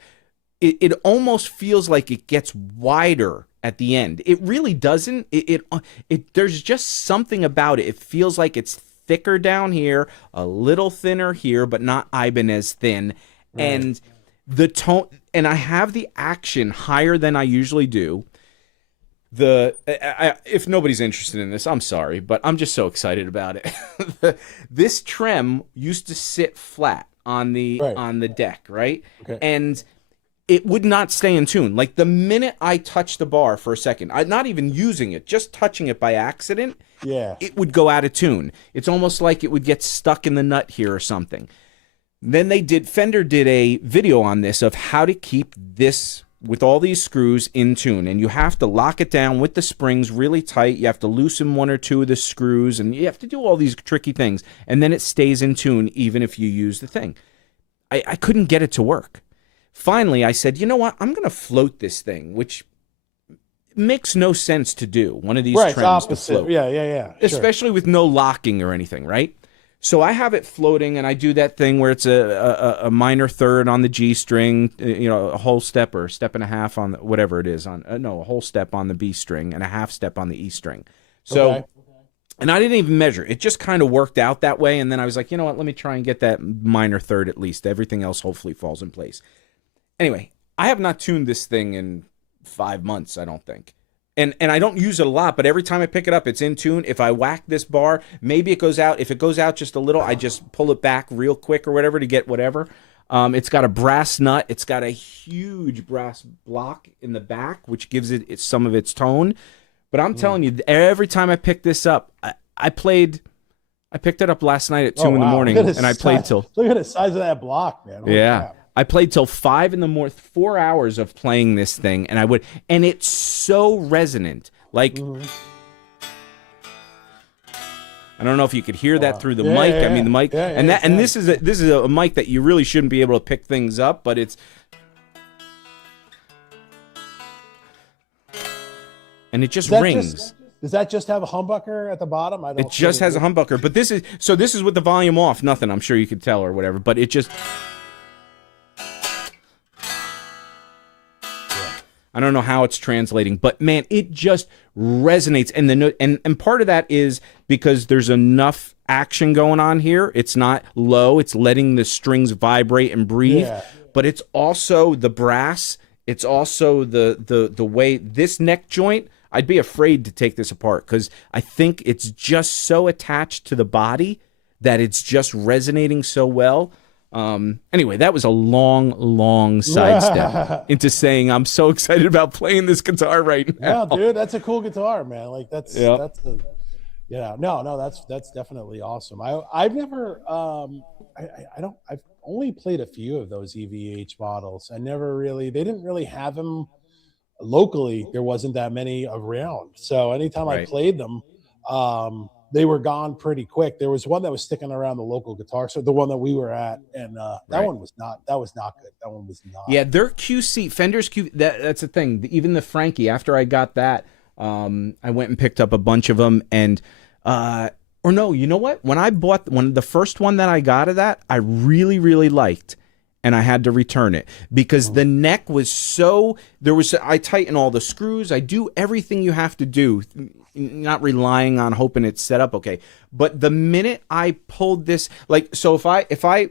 it almost feels like it gets wider at the end. It really doesn't. There's just something about it. It feels like it's thicker down here, a little thinner here, but not Ibanez thin. Right. And the tone, and I have the action higher than I usually do. If nobody's interested in this, I'm sorry, but I'm just so excited about it. This trem used to sit flat on the deck, right? Okay. And it would not stay in tune. Like the minute I touched the bar for a second, I'm not even using it, just touching it by accident, it would go out of tune. It's almost like it would get stuck in the nut here or something. Then Fender did a video on this of how to keep this with all these screws in tune, and you have to lock it down with the springs really tight. You have to loosen 1 or 2 of the screws, and you have to do all these tricky things, and then it stays in tune even if you use the thing. I couldn't get it to work. Finally, I said, you know what? I'm going to float this thing, which makes no sense to do. One of these trims to float. Yeah. Especially with no locking or anything, right? So I have it floating, and I do that thing where it's a minor third on the G string, a whole step or step and a half on whatever it is, a whole step on the B string and a half step on the E string. So, and I didn't even measure. It just kind of worked out that way, and then I was like, you know what, let me try and get that minor third at least. Everything else hopefully falls in place. Anyway, I have not tuned this thing in 5 months, I don't think. And I don't use it a lot, but every time I pick it up, it's in tune. If I whack this bar, maybe it goes out. If it goes out just a little, I just pull it back real quick or whatever to get whatever. It's got a brass nut. It's got a huge brass block in the back, which gives it some of its tone. But I'm telling you, every time I pick this up, I picked it up last night at 2 in the morning, and I played till... Look at the size of that block, man. Holy crap. I played till 5 in the morning, 4 hours of playing this thing, and it's so resonant. Like, I don't know if you could hear that through the mic. I mean, the mic, this is a mic that you really shouldn't be able to pick things up, but it's, and it just rings. does that just have a humbucker at the bottom? I don't. It just has a humbucker, but this is with the volume off. Nothing. I'm sure you could tell or whatever, but it just. I don't know how it's translating, but man, it just resonates. And the note, and part of that is because there's enough action going on here. It's not low. It's letting the strings vibrate and breathe. Yeah. But it's also the brass. It's also the way this neck joint. I'd be afraid to take this apart because I think it's just so attached to the body that it's just resonating so well. Anyway, that was a long sidestep into saying I'm so excited about playing this guitar right now. Yeah, dude, that's a cool guitar, man. Like that's no, that's definitely awesome. I've never I've only played a few of those EVH models. They didn't really have them locally. There wasn't that many around. So anytime I played them, they were gone pretty quick. There was one that was sticking around the local guitar store, the one that we were at, and that was not good. That one was not. Yeah, their QC, Fender's QC, that's the thing. Even the Frankie, after I got that, I went and picked up a bunch of them, and or no, you know what? When I bought the first one that I got of that, I really liked, and I had to return it because the neck was I tighten all the screws, I do everything you have to do. Not relying on hoping it's set up okay, but the minute I pulled this, like, so if I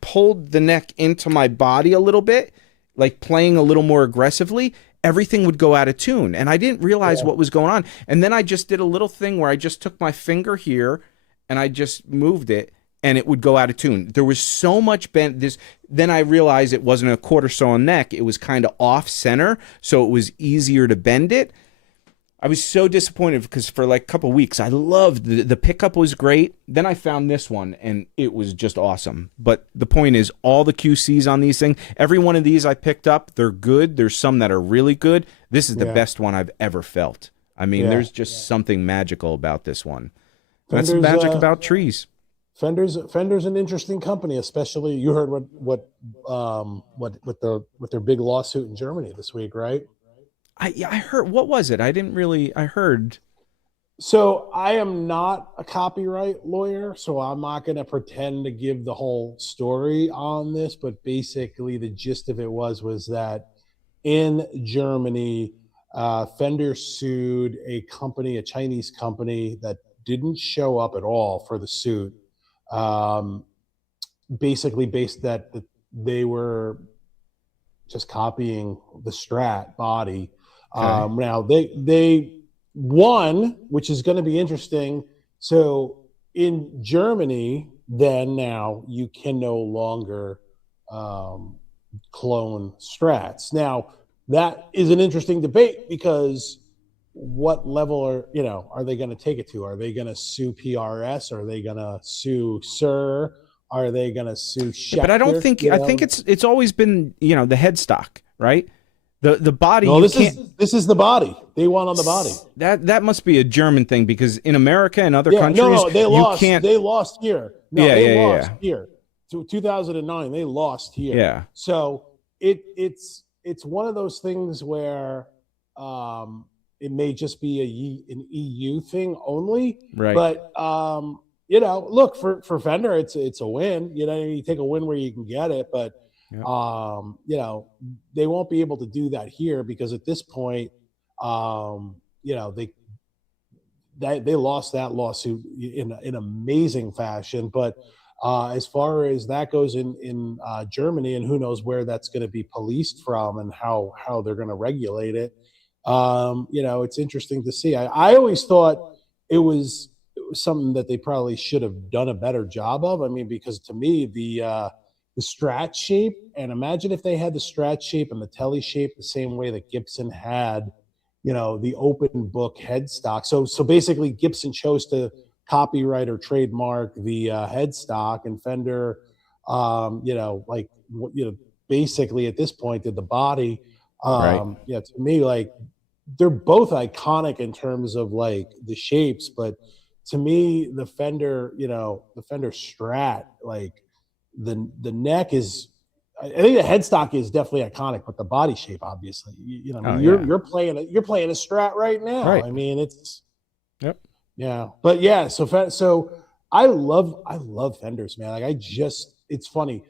pulled the neck into my body a little bit, like playing a little more aggressively, everything would go out of tune, and I didn't realize what was going on. And then I just did a little thing where I just took my finger here and I just moved it, and it would go out of tune. There was so much bend. Then I realized it wasn't a quarter saw neck; it was kind of off center, so it was easier to bend it. I was so disappointed because for like a couple weeks, I loved the pickup was great. Then I found this one and it was just awesome. But the point is, all the QCs on these things, every one of these I picked up, they're good. There's some that are really good. This is the best one I've ever felt. I mean, there's just something magical about this one. That's the magic about trees. Fender's an interesting company, especially you heard what their big lawsuit in Germany this week, right? I heard, what was it? I heard. So I am not a copyright lawyer, so I'm not going to pretend to give the whole story on this, but basically the gist of it was that in Germany, Fender sued a Chinese company that didn't show up at all for the suit, basically based that they were just copying the Strat body. Okay. Now they won, which is going to be interesting. So in Germany, then now you can no longer clone Strats. Now that is an interesting debate because what level are they going to take it to? Are they going to sue PRS? Are they going to sue Sir? Are they going to sue Schecter? But I don't think I think it's always been the headstock, right? The body. No, this is the body. They won on the body. That must be a German thing because in America and other countries, no, they lost. You can't. They lost here. No, they lost here. To 2009, they lost here. Yeah. So it's one of those things where it may just be an EU thing only, right? But look for Fender, it's a win. You take a win where you can get it, but. Yep. They won't be able to do that here because at this point, they lost that lawsuit in amazing fashion. But as far as that goes in Germany, and who knows where that's going to be policed from and how they're going to regulate it, it's interesting to see. I always thought it was something that they probably should have done a better job of. I mean, because to me, the Strat shape, and imagine if they had the Strat shape and the Telly shape the same way that Gibson had, the open book headstock. So basically Gibson chose to copyright or trademark the headstock, and Fender, basically at this point did the body. Right. To me, like they're both iconic in terms of like the shapes, but to me, the Fender Strat, like the neck is I think the headstock is definitely iconic, but the body shape, obviously, you're playing a Strat right now. Right. I mean, it's Yep. yeah, but yeah. So I love Fenders, man. Like it's funny.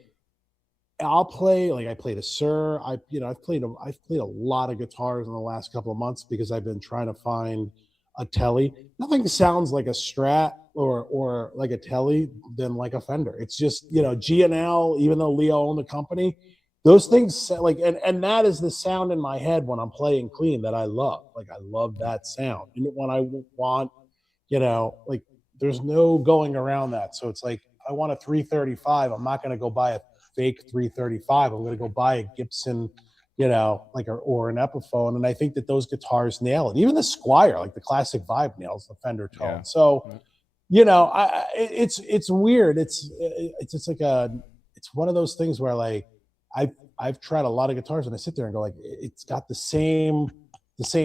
I'll play like I played a Sir. I've played a lot of guitars in the last couple of months because I've been trying to find a Telly. Nothing sounds like a Strat or like a Telly than like a Fender. It's just G&L. Even though Leo owned the company, those things like and that is the sound in my head when I'm playing clean that I love. Like I love that sound, and when I want like there's no going around that. So it's like I want a 335. I'm not going to go buy a fake 335. I'm going to go buy a Gibson, or an Epiphone. And I think that those guitars nail it. Even the Squire, like the classic Vibe, nails the Fender tone. Yeah. So, it's weird. It's one of those things where like I've tried a lot of guitars and I sit there and go like, it's got the same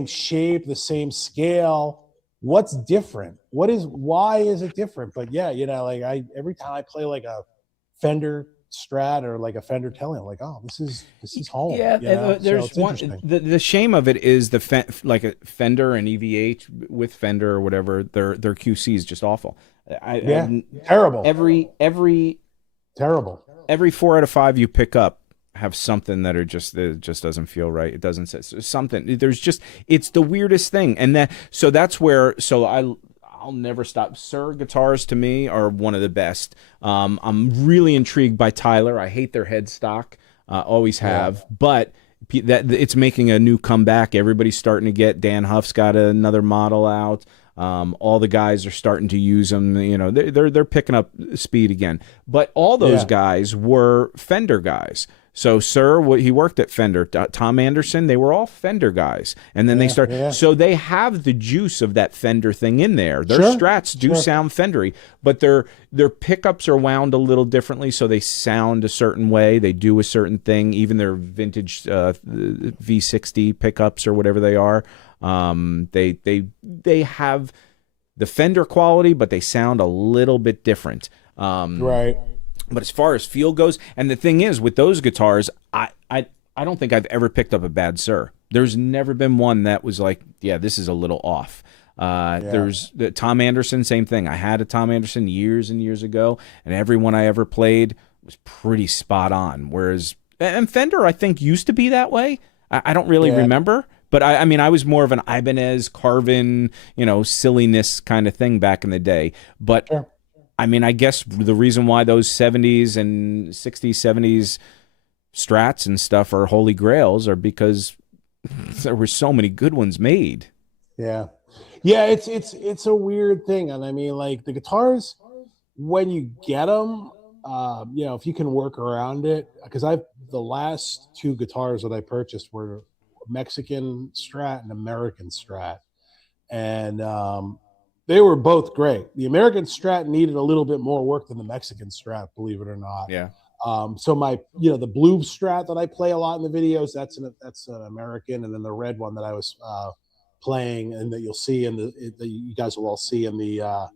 shape, the same scale. What's different? Why is it different? But yeah, every time I play like a Fender Strat or like a Fender Telly, I'm like, oh, this is home. Yeah, there's so one. The shame of it is like a Fender and EVH with Fender or whatever. Their QC is just awful. Terrible. Every terrible. Every 4 out of 5 you pick up have something that it just doesn't feel right. It doesn't say something. It's the weirdest thing, and that's where I'll never stop. Sir guitars to me are one of the best. I'm really intrigued by Tyler. I hate their headstock, always have, but that it's making a new comeback. Everybody's starting to get. Dan Huff's got another model out. All the guys are starting to use them. They're picking up speed again. But all those guys were Fender guys. So Sir, he worked at Fender. Tom Anderson, they were all Fender guys. And then they started. Yeah. So they have the juice of that Fender thing in there. Their Strats do sound Fendery, but their pickups are wound a little differently, so they sound a certain way. They do a certain thing. Even their vintage V60 pickups or whatever they are, they have the Fender quality, but they sound a little bit different. Right. But as far as feel goes, and the thing is, with those guitars, I don't think I've ever picked up a bad Sir. There's never been one that was like, yeah, this is a little off. There's the Tom Anderson, same thing. I had a Tom Anderson years and years ago, and every one I ever played was pretty spot on. Whereas, and Fender, I think, used to be that way. I don't really remember. But I mean, I was more of an Ibanez, Carvin, silliness kind of thing back in the day. But I mean, I guess the reason why those 70s and 60s, 70s Strats and stuff are holy grails are because there were so many good ones made. Yeah. Yeah, it's a weird thing. And I mean, like the guitars, when you get them, if you can work around it, because the last 2 guitars that I purchased were Mexican Strat and American Strat. And they were both great. The American Strat needed a little bit more work than the Mexican Strat, believe it or not. Yeah. So my, the blue Strat that I play a lot in the videos, that's an American, and then the red one that I was playing, and that you'll see that you guys will all see in the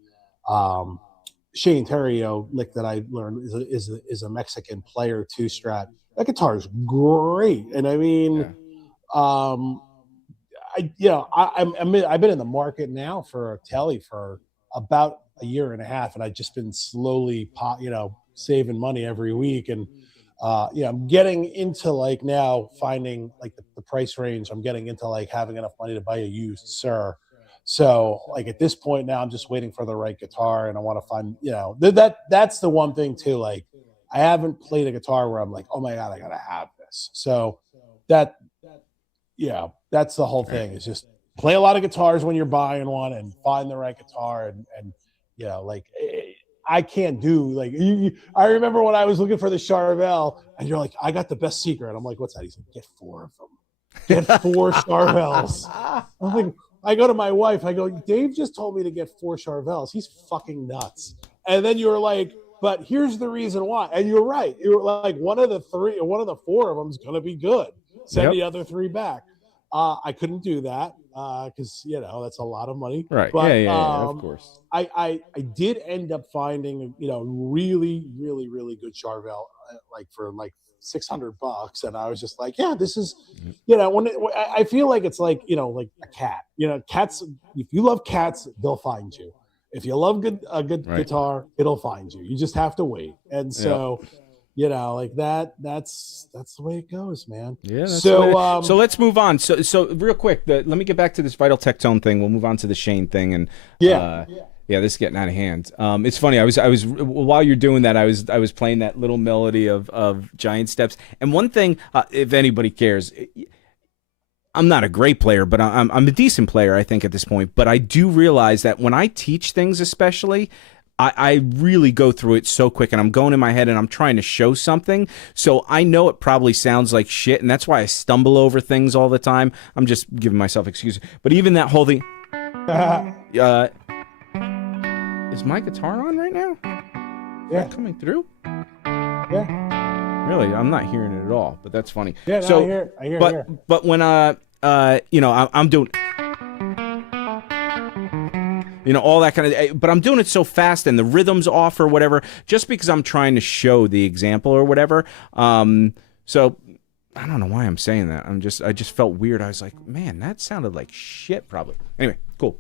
Shane Theriot lick that I learned is a Mexican player 2 Strat. That guitar is great, and I mean, I've been in the market now for a Telly for about a year and a half, and I've just been slowly, saving money every week, and I'm getting into like now finding like the price range. I'm getting into like having enough money to buy a used Sir. So like at this point now, I'm just waiting for the right guitar, and I want to find that's the one thing too. Like I haven't played a guitar where I'm like, oh my god, I gotta have this. So that's the whole thing, is just play a lot of guitars when you're buying one and find the right guitar. And like I can't do like I remember when I was looking for the Charvel and you're like, I got the best secret. I'm like, what's that? He's like, get 4 of them. Get 4 Charvels. I'm like, I go to my wife, I go, Dave just told me to get 4 Charvels. He's fucking nuts. And then you're like, but here's the reason why. And you're right. You're like, one of the 4 of them is going to be good. Send the other 3 back. I couldn't do that. because that's a lot of money. Right. But Yeah, of course. I did end up finding really really really good Charvel for like $600, and I was just like, yeah, this is I feel like it's like like a cat. Cats. If you love cats, they'll find you. If you love a good guitar, it'll find you. You just have to wait. And so. Like that's the way it goes, man. Yeah. So let's move on. So real quick, let me get back to this Vital Tech Tone thing. We'll move on to the Shane thing, and this is getting out of hand. It's funny. I was while you're doing that, I was playing that little melody of Giant Steps. And one thing, if anybody cares, I'm not a great player, but I'm a decent player, I think, at this point. But I do realize that when I teach things, especially, I really go through it so quick, and I'm going in my head and I'm trying to show something. So I know it probably sounds like shit, and that's why I stumble over things all the time. I'm just giving myself excuses. But even that whole thing... is my guitar on right now? Yeah. Is that coming through? Yeah. Really? I'm not hearing it at all, but that's funny. Yeah, no, I hear it. But when, I'm doing... all that kind of, but I'm doing it so fast and the rhythm's off or whatever, just because I'm trying to show the example or whatever. So I don't know why I'm saying that. I just felt weird. I was like, man, that sounded like shit probably. Anyway, cool.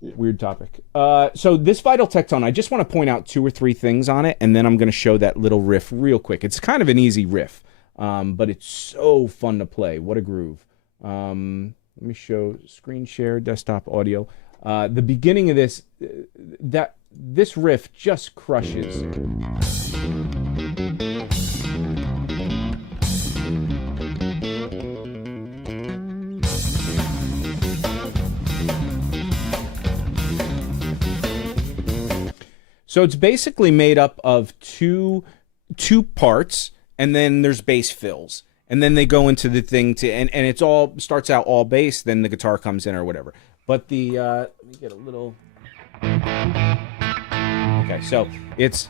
Weird topic. So this Vital Tech Tone, I just want to point out 2 or 3 things on it, and then I'm going to show that little riff real quick. It's kind of an easy riff, but it's so fun to play. What a groove. Let me show screen share, desktop audio. The beginning of this riff just crushes. So it's basically made up of two parts, and then there's bass fills. And then they go into the thing and it's all starts out all bass, then the guitar comes in or whatever. But the, let me get a little... Okay, so it's...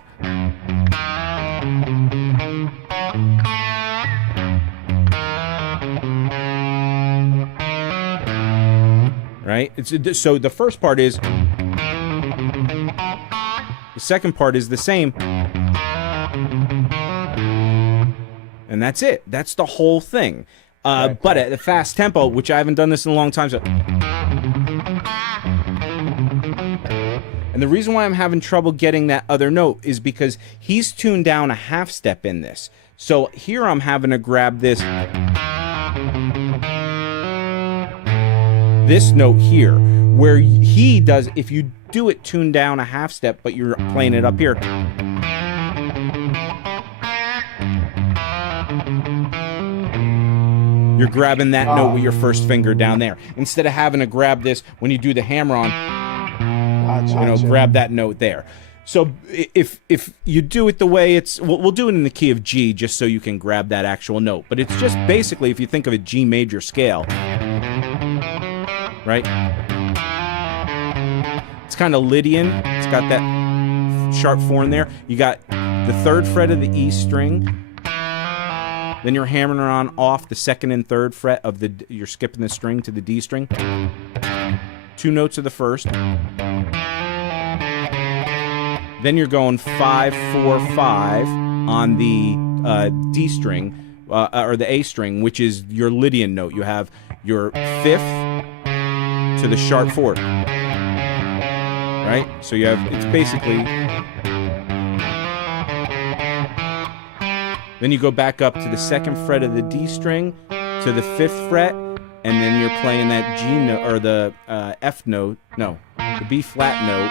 Right? So the first part is... The second part is the same. And that's it. That's the whole thing. But at a fast tempo, which I haven't done this in a long time, so... And the reason why I'm having trouble getting that other note is because he's tuned down a half step in this. So here I'm having to grab this note here, where he does, if you do it tuned down a half step, but you're playing it up here. You're grabbing that note with your first finger down there. Instead of having to grab this when you do the hammer on, grab that note there. So if you do it the way it's, we'll do it in the key of G just so you can grab that actual note. But it's just basically, if you think of a G major scale, right? It's kind of Lydian. It's got that sharp 4 in there. You got the 3rd fret of the E string. Then you're hammering on off the 2nd and 3rd fret of the, you're skipping the string to the D string. 2 notes of the 1st. Then you're going 5, 4, 5 on the D string, or the A string, which is your Lydian note. You have your 5th to the sharp 4th. Right? So you have, it's basically... Then you go back up to the 2nd fret of the D string, to the 5th fret, and then you're playing that G note, or the F note, no, the B flat note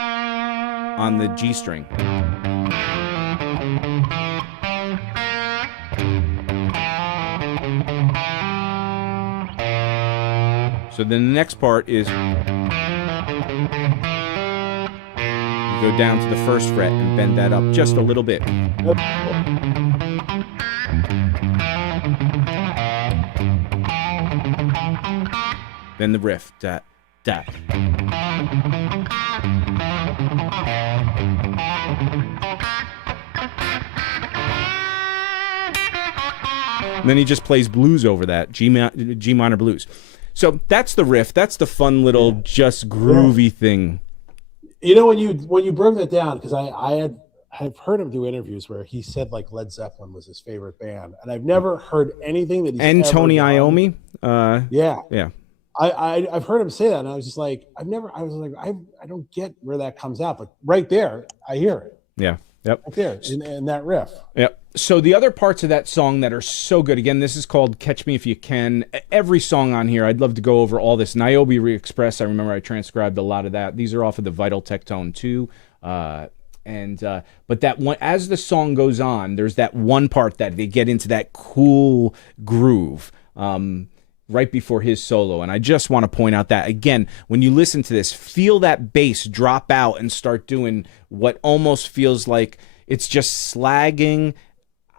on the G string. So then the next part is you go down to the 1st fret and bend that up just a little bit. Then the riff, da, da. And then he just plays blues over that, G minor blues. So that's the riff. That's the fun little just groovy thing. You know, when you broke that down, because I've heard him do interviews where he said like Led Zeppelin was his favorite band, and I've never heard anything that he's and ever Tony done. Iommi. Yeah. I've heard him say that, and I was just like, I don't get where that comes out, but right there, I hear it. Yeah. Yep. Right there in that riff. Yep. So the other parts of that song that are so good, again, this is called Catch Me If You Can. Every song on here, I'd love to go over all this. Niobe Re-Express, I remember I transcribed a lot of that. These are off of the Vital Tectone 2. But that one, as the song goes on, there's that one part that they get into that cool groove right before his solo. And I just want to point out that, again, when you listen to this, feel that bass drop out and start doing what almost feels like it's just slagging.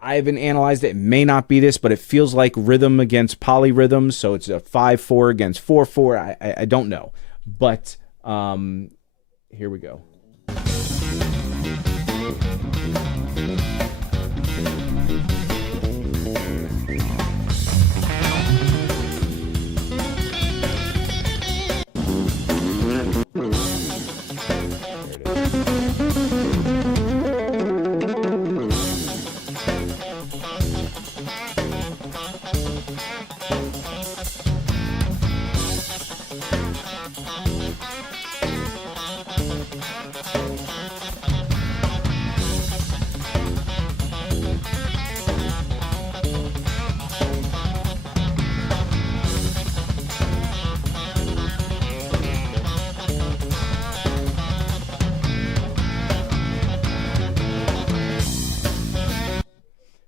I haven't analyzed it. It may not be this, but it feels like rhythm against polyrhythms. So it's a 5/4 against 4/4. I don't know. But here we go.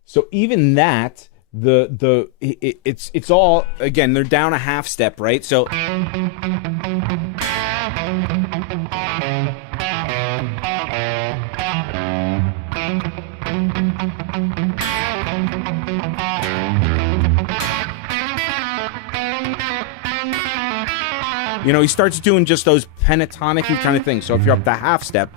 So even that, it's all, again, they're down a half step, right? So he starts doing just those pentatonic kind of things. So if you're up the half step,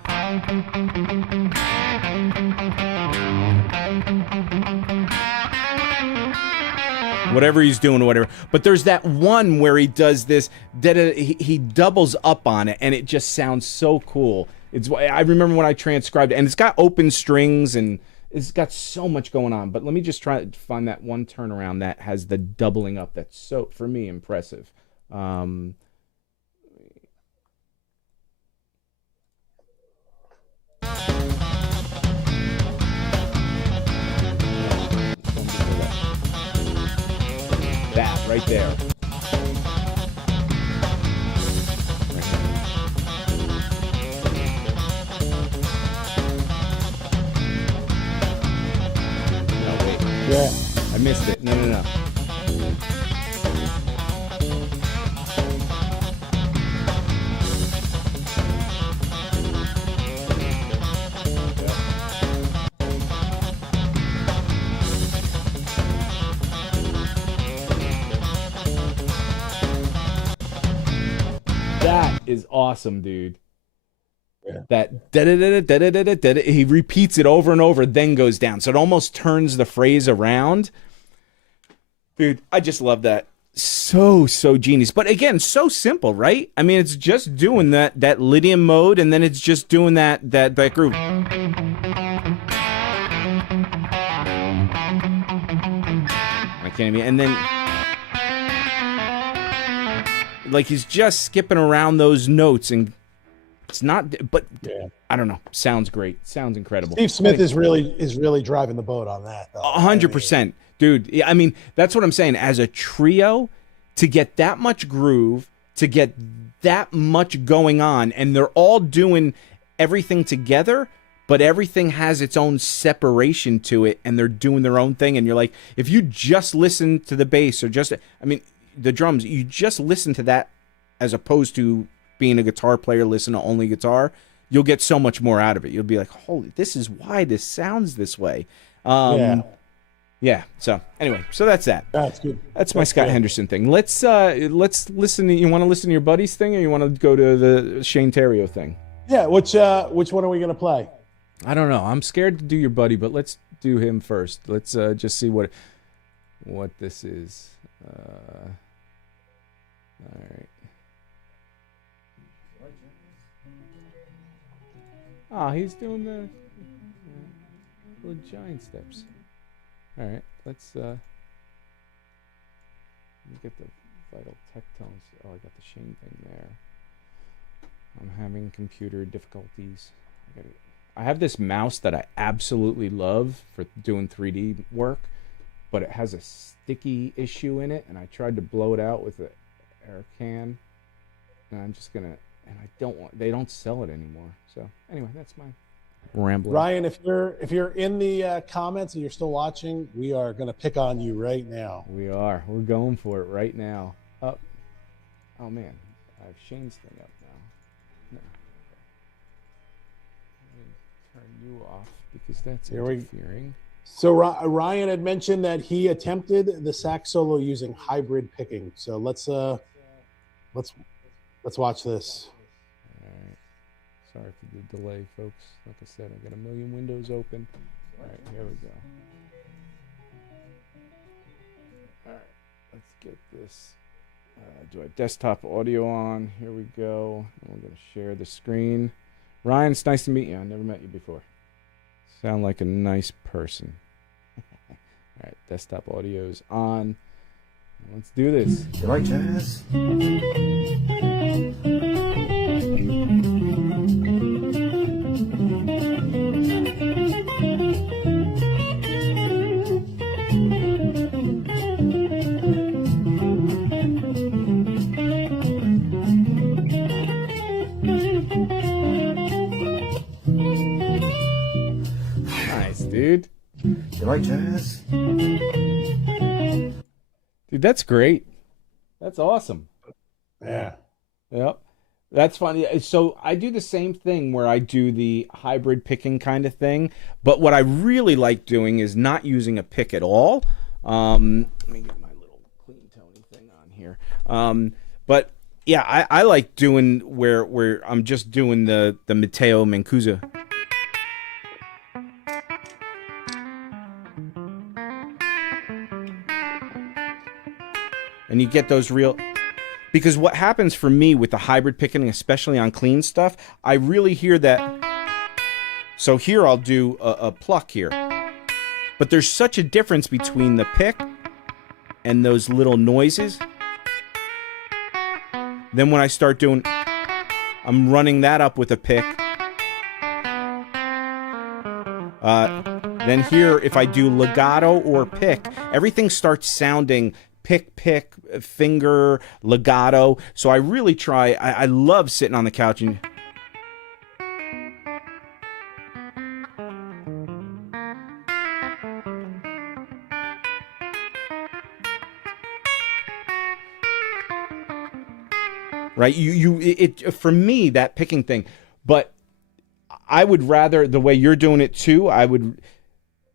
whatever he's doing, whatever. But there's that one where he does this, he doubles up on it, and it just sounds so cool. I remember when I transcribed it, and it's got open strings, and it's got so much going on. But let me just try to find that one turnaround that has the doubling up. That's so, for me, impressive. That right there. No, wait. Yeah. I missed it. No. That is awesome, dude. Yeah. That da-da-da-da-da-da-da-da, he repeats it over and over, then goes down. So it almost turns the phrase around. Dude, I just love that. So genius. But again, so simple, right? I mean, it's just doing that Lydian mode, and then it's just doing that groove. I can't even, and then like he's just skipping around those notes, and it's not, but yeah. I don't know. Sounds great. Sounds incredible. Steve Smith is really driving the boat on that, though. 100%. Dude, I mean, that's what I'm saying. As a trio, to get that much groove, to get that much going on, and they're all doing everything together, but everything has its own separation to it, and they're doing their own thing, and you're like, if you just listen to the bass, or just, I mean, the drums, you just listen to that as opposed to being a guitar player, listen to only guitar, you'll get so much more out of it. You'll be like, holy, this is why this sounds this way. Yeah. So anyway, so that's that. That's good. That's my Scott Henderson thing. Let's listen. You want to listen to your buddy's thing, or you want to go to the Shane Theriot thing? Yeah. Which one are we gonna play? I don't know. I'm scared to do your buddy, but let's do him first. Let's just see what this is. All right. Ah, he's doing the little giant steps. All right, let's let me get the vital tech tones. Oh, I got the Shane thing there. I'm having computer difficulties. I have this mouse that I absolutely love for doing 3D work, but it has a sticky issue in it, and I tried to blow it out with an air can, and I'm just gonna, and I don't want, they don't sell it anymore. So anyway, that's my rambling. Ryan, if you're in the comments and you're still watching, we are gonna pick on you right now. We are. We're going for it right now. Up. Oh man, I have Shane's thing up now. No. Let me turn you off because that's interfering. So Ryan had mentioned that he attempted the sax solo using hybrid picking. So let's watch this. All right. Sorry for the delay, folks. Like I said, I got a million windows open. All right, here we go. All right, let's get this. Do I desktop audio on? Here we go. And we're going to share the screen. Ryan, it's nice to meet you. I never met you before. Sound like a nice person. All right, desktop audio's on. Let's do this. You like jazz? Nice, dude. You like jazz? Dude, that's great. That's awesome. Yeah. Yep. That's funny. So I do the same thing where I do the hybrid picking kind of thing, but what I really like doing is not using a pick at all. Let me get my little clean Tony thing on here. But yeah, I like doing where I'm just doing the Matteo Mancuso. And you get those real, because what happens for me with the hybrid picking, especially on clean stuff, I really hear that. So here I'll do a pluck here, but there's such a difference between the pick and those little noises. Then when I start doing, I'm running that up with a pick. Then here, if I do legato or pick, everything starts sounding pick, finger, legato. So I really try. I love sitting on the couch and right. It for me, that picking thing. But I would rather, the way you're doing it too, I would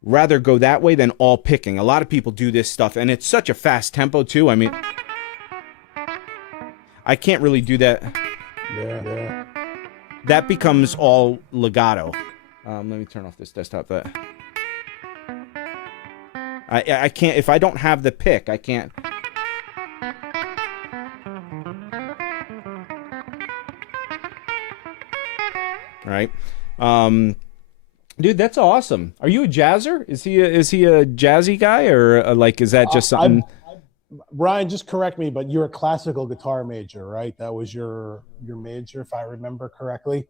rather go that way than all picking. A lot of people do this stuff, and it's such a fast tempo too. I mean, I can't really do that. Yeah. That becomes all legato. Let me turn off this desktop. But I can't, if I don't have the pick, I can't. Right. Dude, that's awesome. Are you a jazzer? Is he a jazzy guy, or like, is that just something? Ryan, just correct me, but you're a classical guitar major, right? That was your major, if I remember correctly.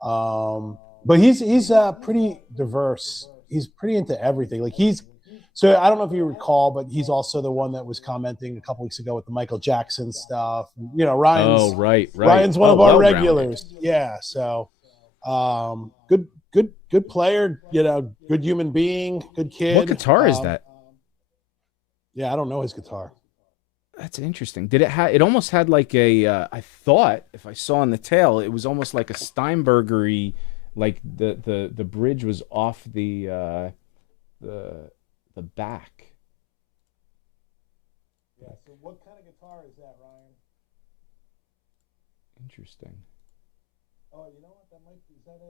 But he's pretty diverse. He's pretty into everything. Like so I don't know if you recall, but he's also the one that was commenting a couple weeks ago with the Michael Jackson stuff. You know, Ryan's right. Ryan's one of our regulars. Yeah. So good player, you know, good human being, good kid. What guitar is that? Yeah, I don't know his guitar. That's interesting. Did it have? It almost had like a. I thought if I saw on the tail, it was almost like a Steinberger-y, like the bridge was off the back. Yeah. So what kind of guitar is that, Ryan? Interesting. Oh, you know what? That might be. Is that a?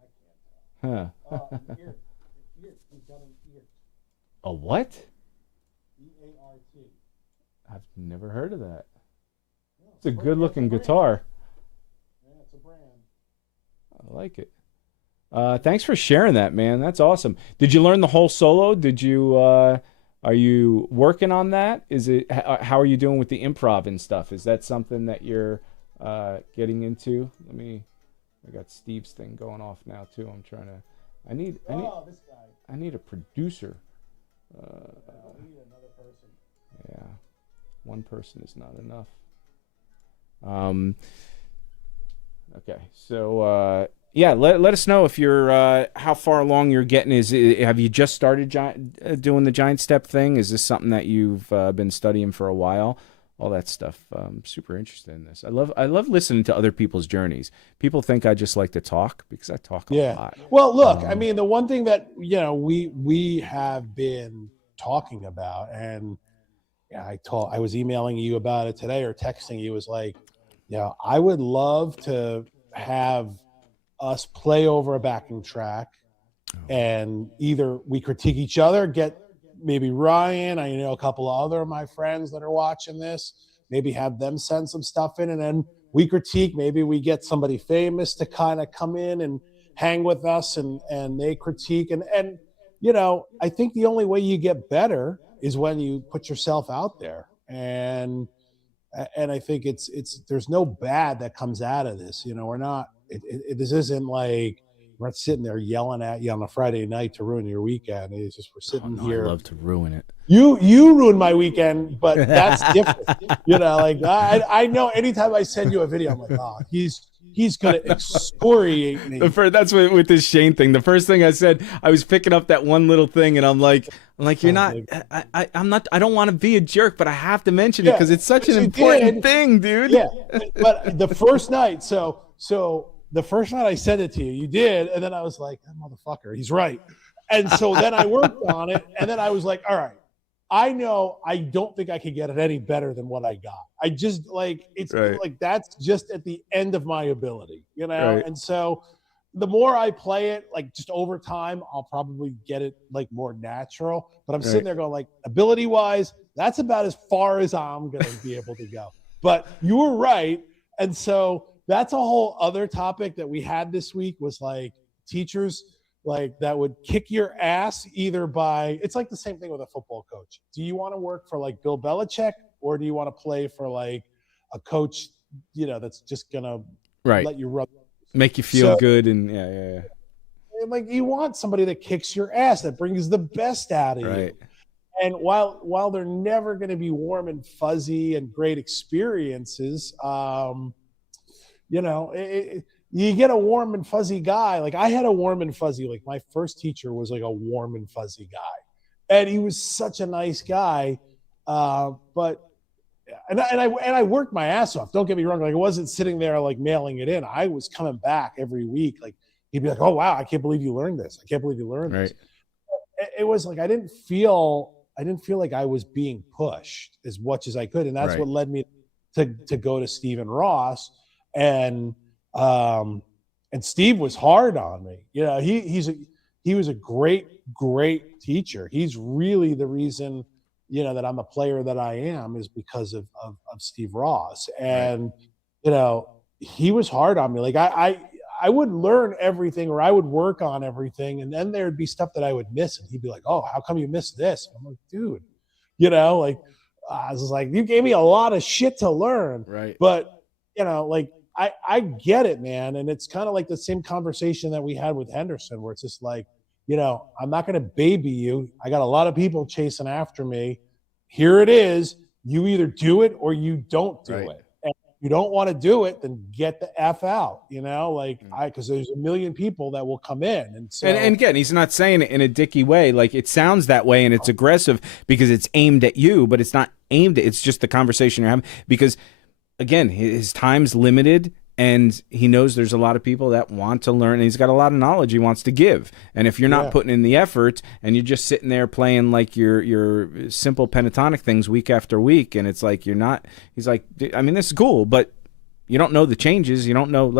I can't tell. Huh. Ear. He's got an ear. A what? E-A-R-T. I've never heard of that. It's a good looking guitar. Yeah, it's a brand. I like it. Thanks for sharing that, man. That's awesome. Did you learn the whole solo? Did you are you working on that? Is it how are you doing with the improv and stuff? Is that something that you're getting into? I got Steve's thing going off now too. I'm trying to This guy. I need a producer. We need another person. Yeah. One person is not enough. Okay. So yeah, let us know if you're how far along you're getting. Have you just started doing the giant step thing? Is this something that you've been studying for a while? All that stuff. I'm super interested in this. I love listening to other people's journeys. People think I just like to talk because I talk a lot. Well, look, I mean, the one thing that we have been talking about, and I was emailing you about it today or texting you, was like, I would love to have us play over a backing track, and either we critique each other, get maybe Ryan, I know a couple of other of my friends that are watching this, maybe have them send some stuff in, and then we critique. Maybe we get somebody famous to kind of come in and hang with us, and they critique. And I think the only way you get better is when you put yourself out there. And I think it's there's no bad that comes out of this. We're not. This isn't like we're not sitting there yelling at you on a Friday night to ruin your weekend. It's just we're sitting here. I love to ruin it. You ruined my weekend, but that's different. Like I know anytime I send you a video, I'm like, oh, he's gonna excoriate me. That's with this Shane thing. The first thing I said, I was picking up that one little thing, and I'm like, you're not. I'm not. I don't want to be a jerk, but I have to mention it because it's such an important thing, dude. Yeah, but the first night, so the first night I sent it to you, you did, and then I was like, that motherfucker, he's right. And so then I worked on it, and then I was like, all right, I don't think I could get it any better than what I got. I just it's like that's just at the end of my ability, Right. And so the more I play it, like just over time, I'll probably get it like more natural. But I'm sitting there going like, ability wise, that's about as far as I'm going to be able to go. But you were right. And so that's a whole other topic that we had this week, was like teachers like that would kick your ass either by, it's like the same thing with a football coach. Do you want to work for like Bill Belichick, or do you want to play for like a coach, that's just going to let you run, make you feel good? And yeah. And like you want somebody that kicks your ass, that brings the best out of you. And while they're never going to be warm and fuzzy and great experiences, you get a warm and fuzzy guy. Like I had a warm and fuzzy, like my first teacher was like a warm and fuzzy guy, and he was such a nice guy. But I worked my ass off. Don't get me wrong. Like I wasn't sitting there like mailing it in. I was coming back every week. Like he'd be like, "Oh wow, I can't believe you learned this. I can't believe you learned this." It was like I didn't feel like I was being pushed as much as I could, and that's what led me to go to Stephen Ross. And Steve was hard on me. He was a great teacher. He's really the reason, that I'm the player that I am, is because of Steve Ross. And, he was hard on me. Like I would learn everything, or I would work on everything, and then there'd be stuff that I would miss, and he'd be like, "Oh, how come you missed this?" And I'm like, "Dude, I was like, you gave me a lot of shit to learn." Right. But, I get it, man. And it's kind of like the same conversation that we had with Henderson, where it's just like, I'm not going to baby you. I got a lot of people chasing after me. Here it is. You either do it or you don't do it. And if you don't want to do it, then get the F out, because there's a million people that will come in. And so, and again, he's not saying it in a dicky way. Like it sounds that way, and it's aggressive because it's aimed at you, but it's not aimed at, it's just the conversation you're having. Because again, his time's limited, and he knows there's a lot of people that want to learn, and he's got a lot of knowledge he wants to give. And if you're not putting in the effort, and you're just sitting there playing like your simple pentatonic things week after week, and it's like you're not. He's like, I mean, this is cool, but you don't know the changes. You don't know.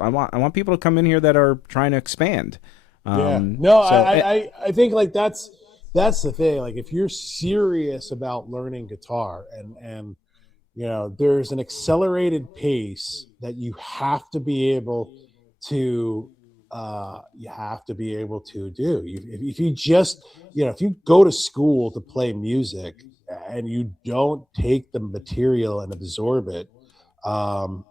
I want people to come in here that are trying to expand. I think like that's that's the thing. Like, if you're serious about learning guitar, and there's an accelerated pace that you have to be able to do. If you just, if you go to school to play music and you don't take the material and absorb it, um,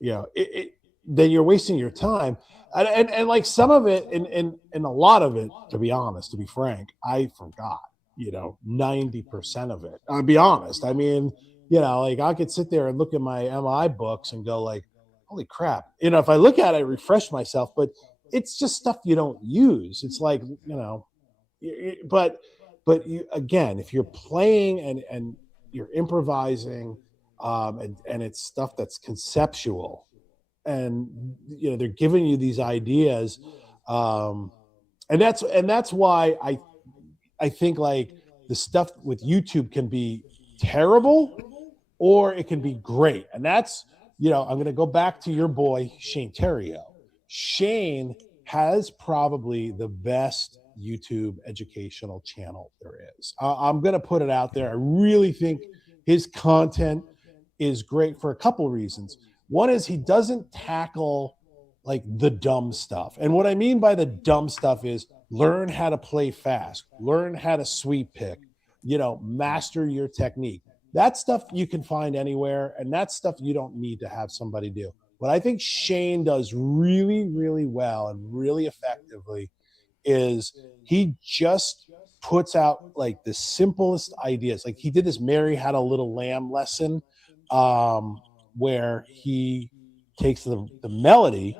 then you're wasting your time. And like some of it, and a lot of it, to be honest, to be frank, I forgot, 90% of it. I'll be honest. I mean, like I could sit there and look at my MI books and go like, holy crap. If I look at it, I refresh myself, but it's just stuff you don't use. It's like, but you, again, if you're playing and you're improvising, and it's stuff that's conceptual, and they're giving you these ideas, and that's why I think like the stuff with YouTube can be terrible or it can be great. And that's, I'm going to go back to your boy Shane Theriot. Shane has probably the best YouTube educational channel there is. I'm going to put it out there. I really think his content is great for a couple of reasons. One is he doesn't tackle like the dumb stuff. And what I mean by the dumb stuff is learn how to play fast, learn how to sweep pick, master your technique. That stuff you can find anywhere, and that stuff you don't need to have somebody do. What I think Shane does really, really well and really effectively is he just puts out like the simplest ideas. Like he did this Mary Had a Little Lamb lesson, where he takes the melody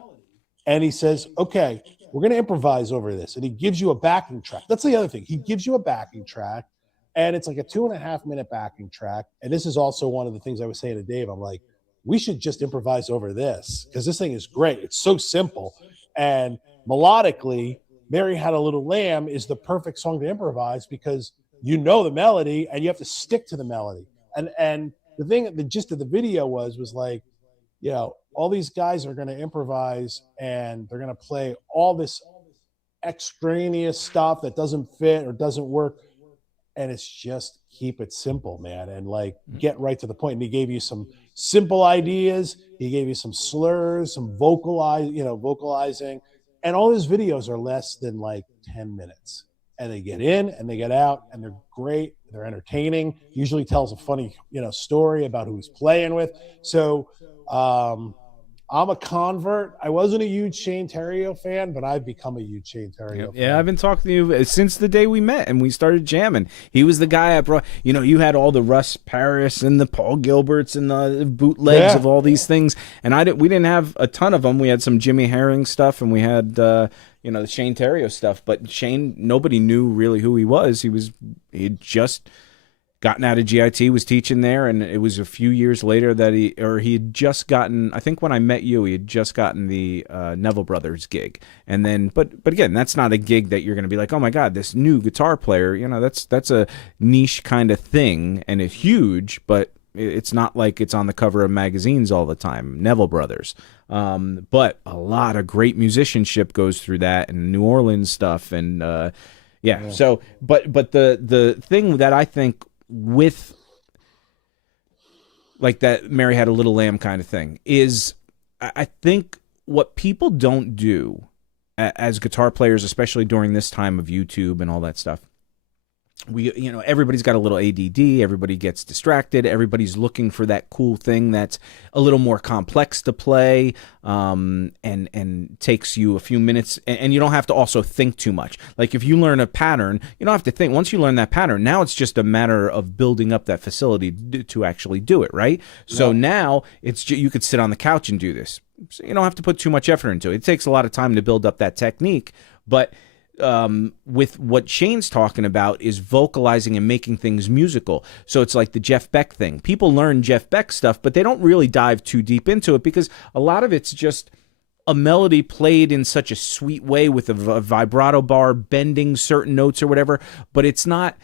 and he says, okay, we're going to improvise over this. And he gives you a backing track. That's the other thing. He gives you a backing track, and it's like a 2.5 minute backing track. And this is also one of the things I was saying to Dave. I'm like, we should just improvise over this because this thing is great. It's so simple. And melodically, Mary Had a Little Lamb is the perfect song to improvise because the melody and you have to stick to the melody. And the gist of the video was like, all these guys are going to improvise and they're going to play all this extraneous stuff that doesn't fit or doesn't work. And it's just keep it simple, man. And like, get right to the point. And he gave you some simple ideas. He gave you some slurs, some vocalizing, and all his videos are less than like 10 minutes. And they get in and they get out and they're great. They're entertaining. Usually tells a funny, story about who he's playing with. So, I'm a convert. I wasn't a huge Shane Theriot fan, but I've become a huge Shane Theriot fan. Yeah, I've been talking to you since the day we met and we started jamming. He was the guy I brought. You had all the Russ Parrish and the Paul Gilberts and the bootlegs of all these things, and we didn't have a ton of them. We had some Jimmy Herring stuff, and we had the Shane Theriot stuff. But Shane, nobody knew really who he was. He had just gotten out of GIT, was teaching there, and it was a few years later that he had just gotten, I think when I met you, he had just gotten the Neville Brothers gig. And then, but again, that's not a gig that you're going to be like, oh my God, this new guitar player, that's a niche kind of thing, and it's huge, but it's not like it's on the cover of magazines all the time, Neville Brothers. But a lot of great musicianship goes through that, and New Orleans stuff, and yeah. So, but the thing that I think with like that Mary Had a Little Lamb kind of thing is I think what people don't do as guitar players, especially during this time of YouTube and all that stuff, everybody's got a little ADD, everybody gets distracted, everybody's looking for that cool thing that's a little more complex to play, and takes you a few minutes, and you don't have to also think too much. Like if you learn a pattern, you don't have to think. Once you learn that pattern, now it's just a matter of building up that facility to actually do it, right? Yeah. So now you could sit on the couch and do this. So you don't have to put too much effort into it. It takes a lot of time to build up that technique, but with what Shane's talking about is vocalizing and making things musical. So it's like the Jeff Beck thing. People learn Jeff Beck stuff, but they don't really dive too deep into it because a lot of it's just a melody played in such a sweet way with a vibrato bar bending certain notes or whatever, but it's not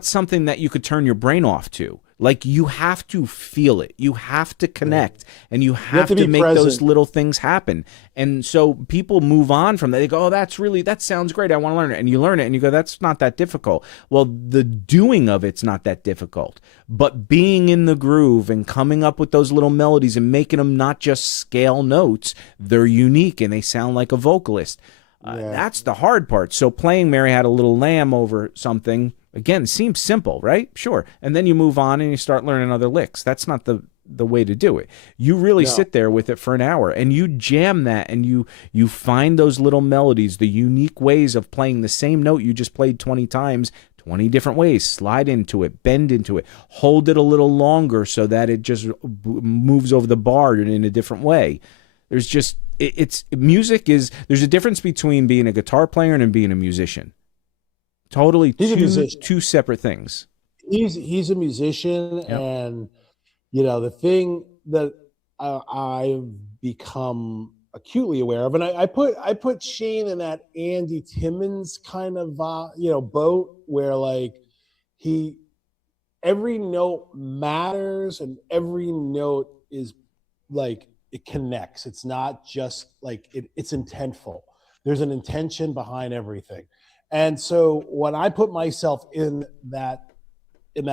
something that you could turn your brain off to. Like, you have to feel it. You have to connect, and you have to to be make present. those little things happen. And so people move on from that. They go, oh, that sounds great. I want to learn it. And you learn it, and you go, that's not that difficult. Well, the doing of it's not that difficult. But being in the groove and coming up with those little melodies and making them not just scale notes, they're unique and they sound like a vocalist. That's the hard part. So playing Mary Had a Little Lamb over something, again, seems simple, right? Sure. And then you move on and you start learning other licks. That's not the way to do it. You really sit there with it for an hour and you jam that, and you find those little melodies, the unique ways of playing the same note you just played 20 times, 20 different ways. Slide into it, bend into it, hold it a little longer so that it just moves over the bar in a different way. There's just, there's a difference between being a guitar player and being a musician. Totally two separate things. He's a musician, and the thing that I've become acutely aware of, and I put Shane in that Andy Timmons kind of boat where like every note matters and every note is like it connects. It's not just like it's intentful. There's an intention behind everything. And so when I put myself in that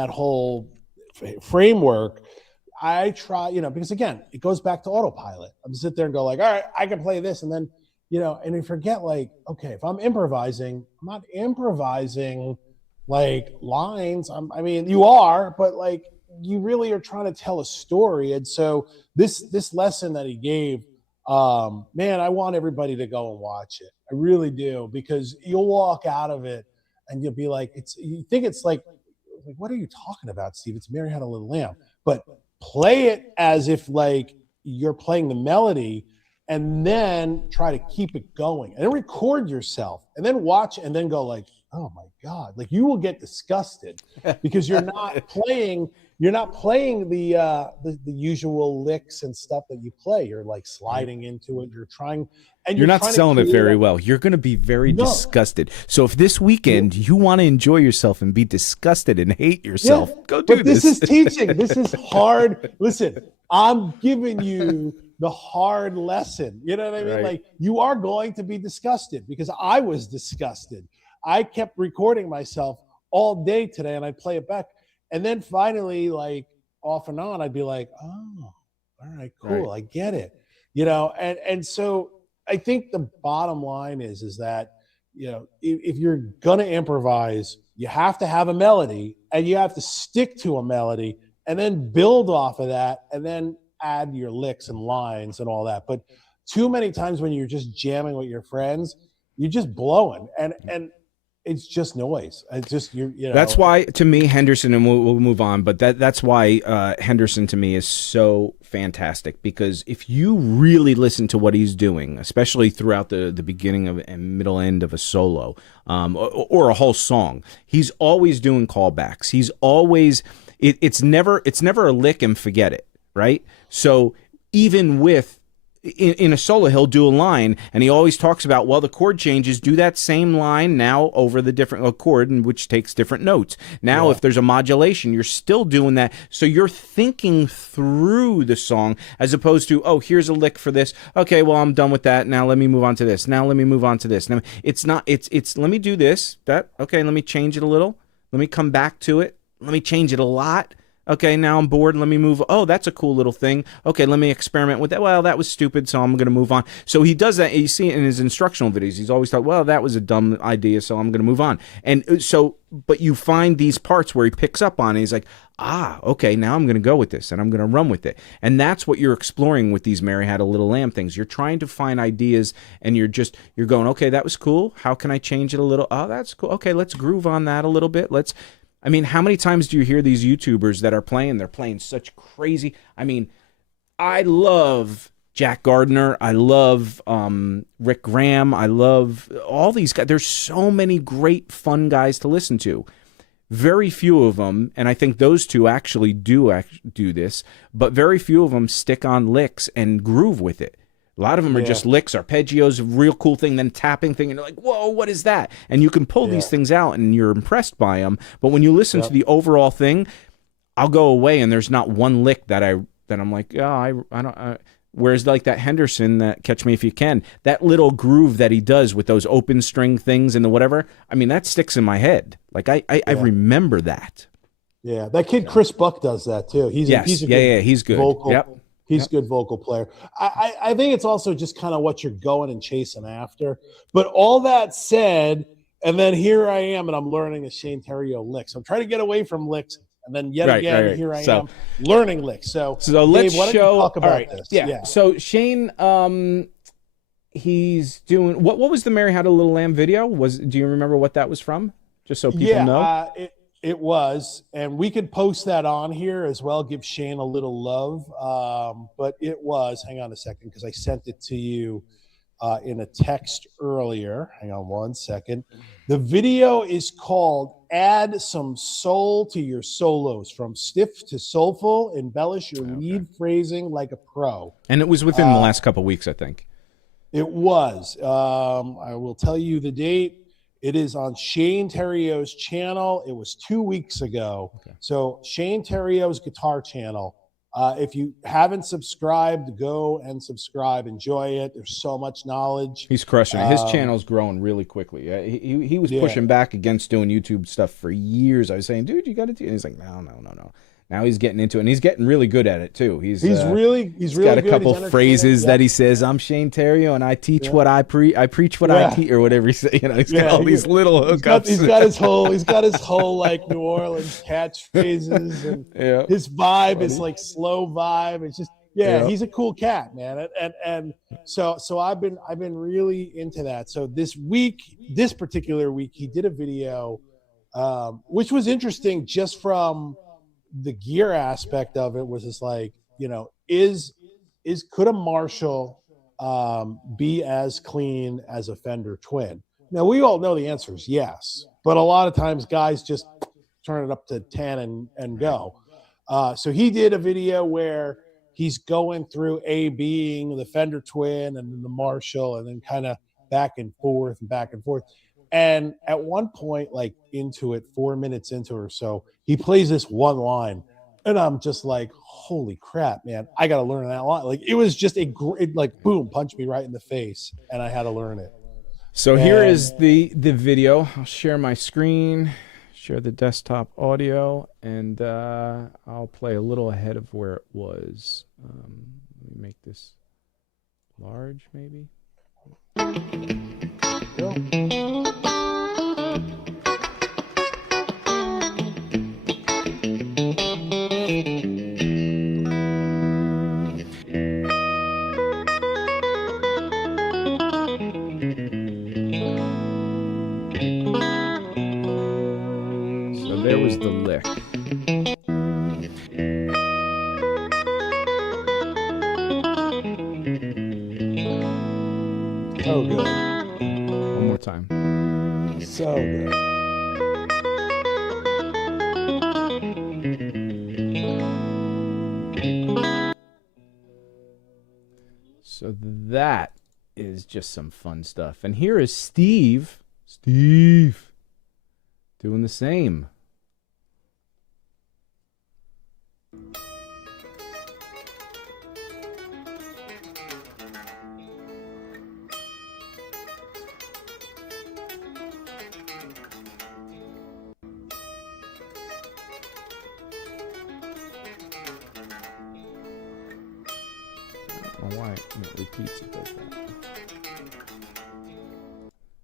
whole framework, I try, because again, it goes back to autopilot. I'm sit there and go like, all right, I can play this. And then, and you forget like, okay, if I'm improvising, I'm not improvising like lines. I mean, you are, but like you really are trying to tell a story. And so this lesson that he gave, man, I want everybody to go and watch it. I really do, because you'll walk out of it and you'll be like, you think it's like, what are you talking about, Steve? It's Mary Had a Little Lamb. But play it as if like you're playing the melody, and then try to keep it going, and then record yourself, and then watch, and then go like, oh my God, like you will get disgusted because you're not playing the usual licks and stuff that you play. You're like sliding into it. You're trying, and you're not selling it very well. You're going to be very disgusted. So if this weekend you want to enjoy yourself and be disgusted and hate yourself, go do this. This is teaching. This is hard. Listen, I'm giving you the hard lesson. You know what I mean? Right. Like you are going to be disgusted, because I was disgusted. I kept recording myself all day today, and I'd play it back. And then finally, like off and on, I'd be like, oh, all right, cool. Right. I get it. And so I think the bottom line is that, if you're going to improvise, you have to have a melody, and you have to stick to a melody, and then build off of that, and then add your licks and lines and all that. But too many times when you're just jamming with your friends, you're just blowing, and it's just noise. It's just That's why, to me, Henderson, and we'll move on, but that's why Henderson to me is so fantastic, because if you really listen to what he's doing, especially throughout the beginning of and middle end of a solo, or a whole song, he's always doing callbacks. He's always it's never a lick and forget it, right? So even with in a solo, he'll do a line, and he always talks about, well, the chord changes, do that same line now over the different chord, which takes different notes. Now, if there's a modulation, you're still doing that. So you're thinking through the song, as opposed to, oh, here's a lick for this. Okay, well, I'm done with that. Now let me move on to this. Now let me move on to this. Now, it's let me do this, that, okay, let me change it a little. Let me come back to it. Let me change it a lot. Okay, now I'm bored. Let me move. Oh, that's a cool little thing. Okay, let me experiment with that. Well, that was stupid, so I'm going to move on. So he does that. You see it in his instructional videos. He's always thought, well, that was a dumb idea, so I'm going to move on. And so, but you find these parts where he picks up on it. He's like, okay, now I'm going to go with this, and I'm going to run with it. And that's what you're exploring with these Mary Had a Little Lamb things. You're trying to find ideas, and you're going, okay, that was cool. How can I change it a little? Oh, that's cool. Okay, let's groove on that a little bit. I mean, how many times do you hear these YouTubers that are playing? They're playing such crazy. I mean, I love Jack Gardner. I love Rick Graham. I love all these guys. There's so many great, fun guys to listen to. Very few of them, and I think those two actually do this, but very few of them stick on licks and groove with it. A lot of them are just licks, arpeggios, a real cool thing, then tapping thing, and you're like, whoa, what is that? And you can pull these things out, and you're impressed by them. But when you listen to the overall thing, I'll go away and there's not one lick that I'm like, oh, I don't. Whereas like that Henderson, that Catch Me If You Can, that little groove that he does with those open string things and the whatever, I mean, that sticks in my head. Like I remember that. Yeah, that kid Chris Buck does that too. He's good. Vocal, yep. He's a good vocal player. I think it's also just kind of what you're going and chasing after. But all that said, and then here I am, and I'm learning a Shane Theriot lick. So I'm trying to get away from licks, and then yet again, here I am learning licks. So let's Dave, why don't you talk about this? Yeah. So Shane, he's doing what was the Mary Had a Little Lamb video? Do you remember what that was from? Just so people know. It was, and we could post that on here as well, give Shane a little love. But it was, hang on a second, because I sent it to you in a text earlier. Hang on one second. The video is called Add Some Soul to Your Solos, From Stiff to Soulful, Embellish Your Lead Phrasing Like a Pro. And it was within the last couple of weeks, I think. It was. I will tell you the date. It is on Shane Theriot's channel. It was 2 weeks ago. Okay. So Shane Theriot's guitar channel. If you haven't subscribed, go and subscribe. Enjoy it. There's so much knowledge. He's crushing it. His channel's growing really quickly. He was pushing back against doing YouTube stuff for years. I was saying, dude, you got to do it. And he's like, no. Now he's getting into it, and he's getting really good at it too. He's really got a couple phrases that he says. I'm Shane Theriot, and I teach what I preach. I preach what I teach, or whatever he say. You know, he's got all these little hookups. He's got his whole like New Orleans catchphrases, and his vibe is like slow vibe. It's just he's a cool cat, man. And so I've been really into that. So this particular week, he did a video, which was interesting just from the gear aspect of it. Was just like, you know, could a Marshall be as clean as a Fender Twin? Now we all know the answer is yes, but a lot of times guys just turn it up to 10 and go. So he did a video where he's going through A-Bing the Fender Twin and then the Marshall, and then kind of back and forth. And at one point, like into it, 4 minutes into it or so, he plays this one line, and I'm just like, holy crap, man, I got to learn that line. Like, it was just like, boom, punched me right in the face, and I had to learn it. So here is the video. I'll share my screen, share the desktop audio, and I'll play a little ahead of where it was. Let me make this large, maybe. Go. So there was the lick. So good. One more time. So good. So that is just some fun stuff. And here is Steve doing the same. Why it repeats it does that.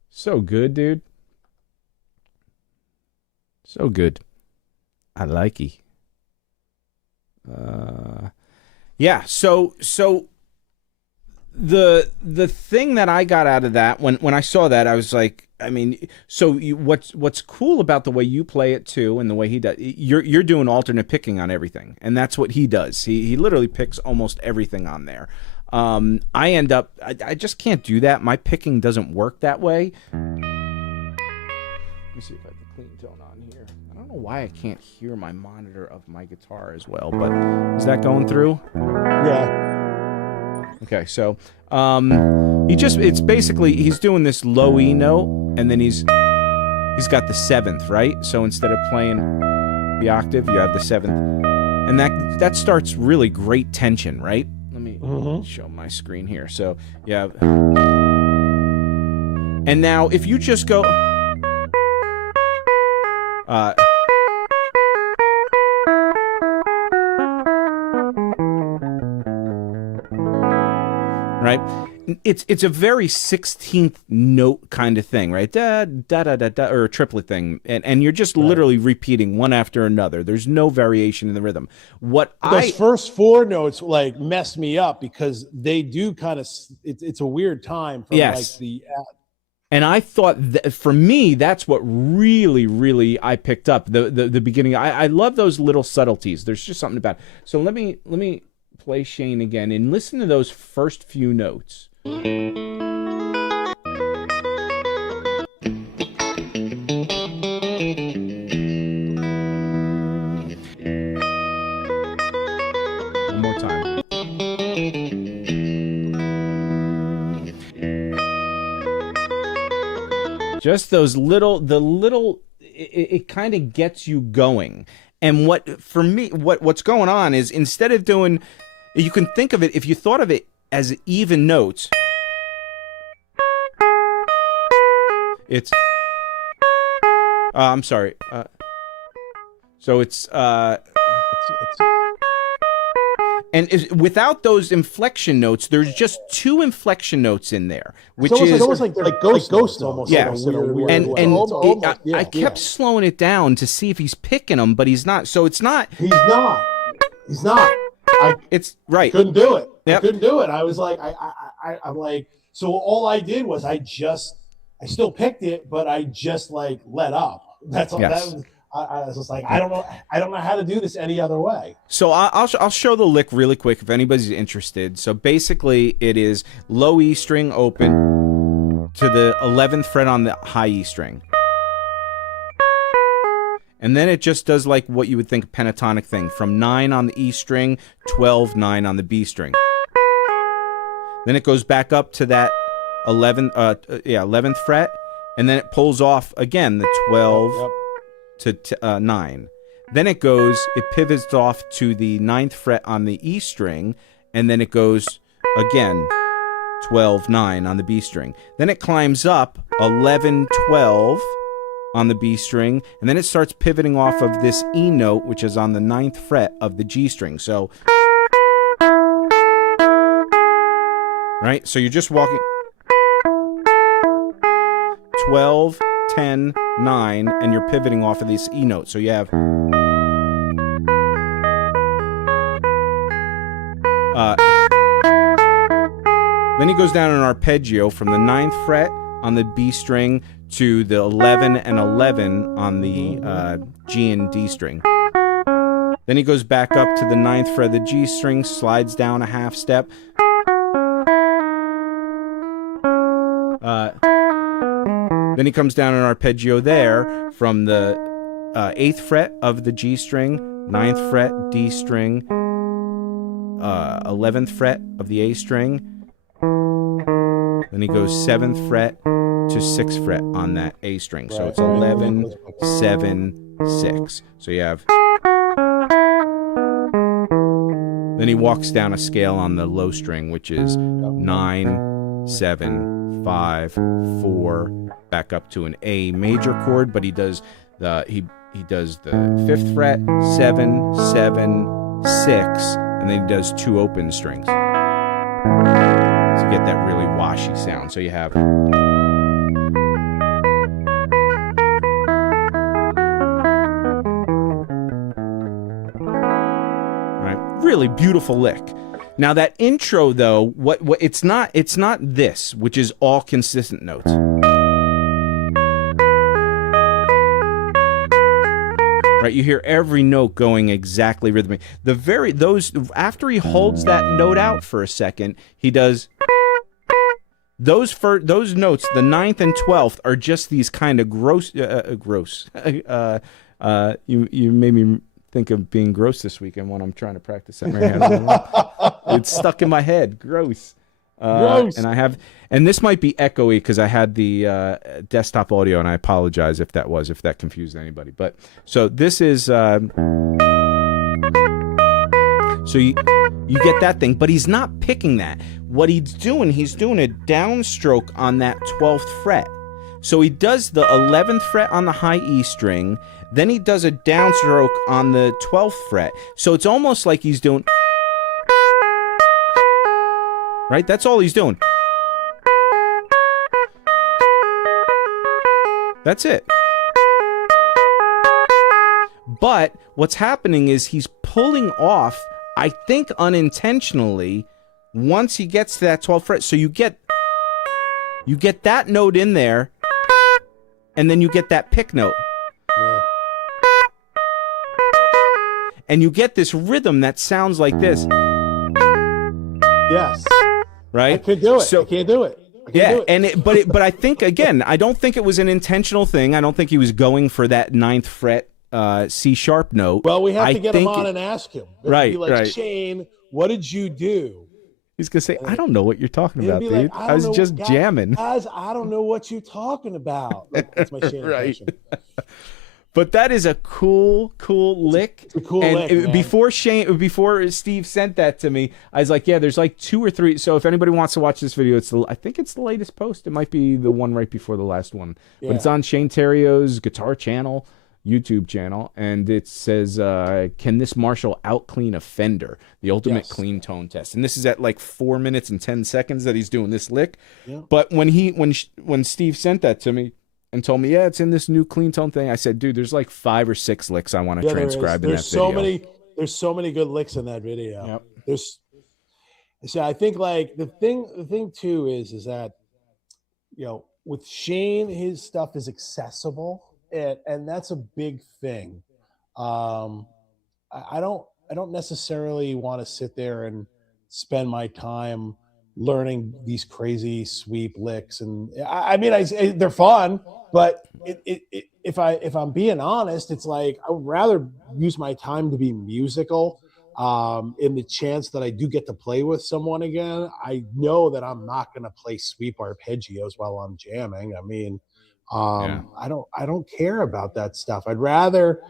So good, dude. So good. I like it. Yeah, so the thing that I got out of that when I saw that, I was like, I mean, so what's cool about the way you play it too, and the way he does, you're doing alternate picking on everything, and that's what he does. He literally picks almost everything on there. I end up, I just can't do that. My picking doesn't work that way. Let me see if I have the clean tone on here. I don't know why I can't hear my monitor of my guitar as well, but is that going through? Yeah. Okay, so it's basically, he's doing this low E note, and then he's got the seventh, right? So instead of playing, the octave, you have the 7th, and that starts really great tension, right? Let me show my screen here. So you have, and now if you just go, right? It's a very 16th note kind of thing, right? Da da da da da, or a triplet thing, and you're just literally repeating one after another. There's no variation in the rhythm. Those first 4 notes like messed me up because they do kind of. It's a weird time from like the. And I thought for me, that's what really I picked up the beginning. I love those little subtleties. There's just something about it. So let me play Shane again and listen to those first few notes. One more time. Just those it kind of gets you going. And what's going on is, instead of doing, you can think of it, if you thought of it as even notes, it's, I'm sorry. So it's, and without those inflection notes, there's just 2 inflection notes in there, which is almost like ghost almost. Yeah, and I kept slowing it down to see if he's picking them, but he's not. So it's not. He's not. It's right. Couldn't do it. Yep. I couldn't do it. I was like, I'm like, so all I did was I still picked it, but I just like let up. That's all. Yes. I was just like, I don't know how to do this any other way. So I'll show the lick really quick if anybody's interested. So basically, it is low E string open to the 11th fret on the high E string. And then it just does like what you would think a pentatonic thing, from 9 on the E string, 12, 9 on the B string. Then it goes back up to that 11th fret, and then it pulls off again the 12 to 9. Then it pivots off to the 9th fret on the E string, and then it goes again 12, 9 on the B string. Then it climbs up 11, 12 on the B string, and then it starts pivoting off of this E note, which is on the 9th fret of the G string. So, right? So you're just walking 12, 10, 9, and you're pivoting off of this E note. So you have then he goes down an arpeggio from the 9th fret on the B string to the 11 and 11 on the G and D string. Then he goes back up to the 9th fret of the G string, slides down a half step. Then he comes down an arpeggio there from the 8th fret of the G string, 9th fret D string, 11th fret of the A string. Then he goes 7th fret to 6th fret on that A string. So it's 11, 7, 6. So you have... Then he walks down a scale on the low string, which is 9, 7, 5, 4, back up to an A major chord, but he does the 5th fret, 7, 7, 6, and then he does 2 open strings to get that really washy sound. So you have... Really beautiful lick. Now that intro though, what it's not this, which is all consistent notes. Right, you hear every note going exactly rhythmic. After he holds that note out for a second, he does those notes, the 9th and 12th, are just these kind of gross. You made me think of being gross this weekend when I'm trying to practice that. It's stuck in my head. Gross. Gross. And this might be echoey because I had the desktop audio, and I apologize if that confused anybody. But so this is so you get that thing, but he's not picking that. What he's doing a downstroke on that 12th fret. So he does the 11th fret on the high E string, then he does a downstroke on the 12th fret. So it's almost like he's doing, right? That's all he's doing. That's it. But what's happening is he's pulling off, I think unintentionally, once he gets to that 12th fret. So you get that note in there, and then you get that pick note. Yeah. And you get this rhythm that sounds like this. Yes. Right? I could do it. So, I can't do it. But I think, again, I don't think it was an intentional thing. I don't think he was going for that 9th fret C sharp note. Well, we have to get him on and ask him. Right, be like, right. Shane, what did you do? He's going to say, I don't know what you're talking about, dude. Like, I was just jamming. Guys, I don't know what you're talking about. Like, that's my Shane impression. But that is a cool lick. It's a cool lick, man. Before Steve sent that to me, I was like, yeah, there's like 2 or 3. So if anybody wants to watch this video, I think it's the latest post. It might be the one right before the last one. Yeah. But it's on Shane Theriot's guitar channel, YouTube channel, and it says, can this Marshall out clean a Fender? The ultimate clean tone test. And this is at like 4 minutes and 10 seconds that he's doing this lick. Yeah. But when Steve sent that to me, and told me, yeah, it's in this new clean tone thing, I said, dude, there's like 5 or 6 licks I want to transcribe in that video. There's so many good licks in that video. Yep. So I think like the thing too is that, you know, with Shane, his stuff is accessible, and that's a big thing. I don't necessarily want to sit there and spend my time learning these crazy sweep licks, and I mean, they're fun, but if I'm being honest, it's like I would rather use my time to be musical. In the chance that I do get to play with someone again, I know that I'm not going to play sweep arpeggios while I'm jamming. I mean, I don't care about that stuff. I'd rather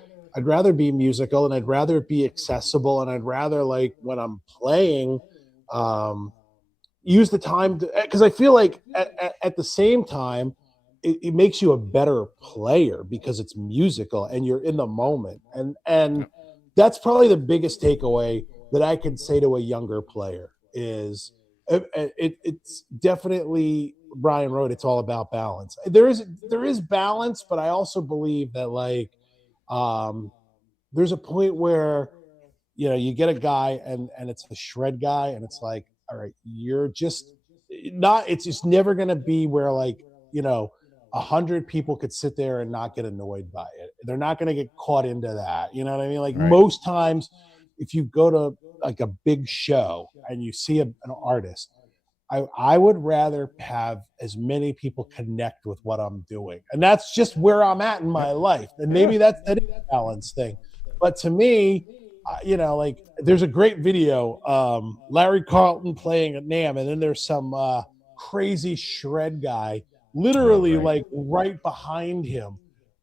be musical, and I'd rather be accessible, and I'd rather, like, when I'm playing, use the time to, because I feel like at the same time, it makes you a better player because it's musical and you're in the moment. And that's probably the biggest takeaway that I can say to a younger player is it's definitely, Brian wrote, it's all about balance. There is balance, but I also believe that, like, there's a point where, you know, you get a guy and it's a shred guy, and it's like, all right, you're just not, it's just never going to be where, like, you know, 100 people could sit there and not get annoyed by it. They're not going to get caught into that. You know what I mean? Like, right. Most times if you go to like a big show and you see an artist, I would rather have as many people connect with what I'm doing. And that's just where I'm at in my life. And maybe that is a balance thing. But to me, you know, like, there's a great video, Larry Carlton playing at NAMM, and then there's some crazy shred guy literally like right behind him,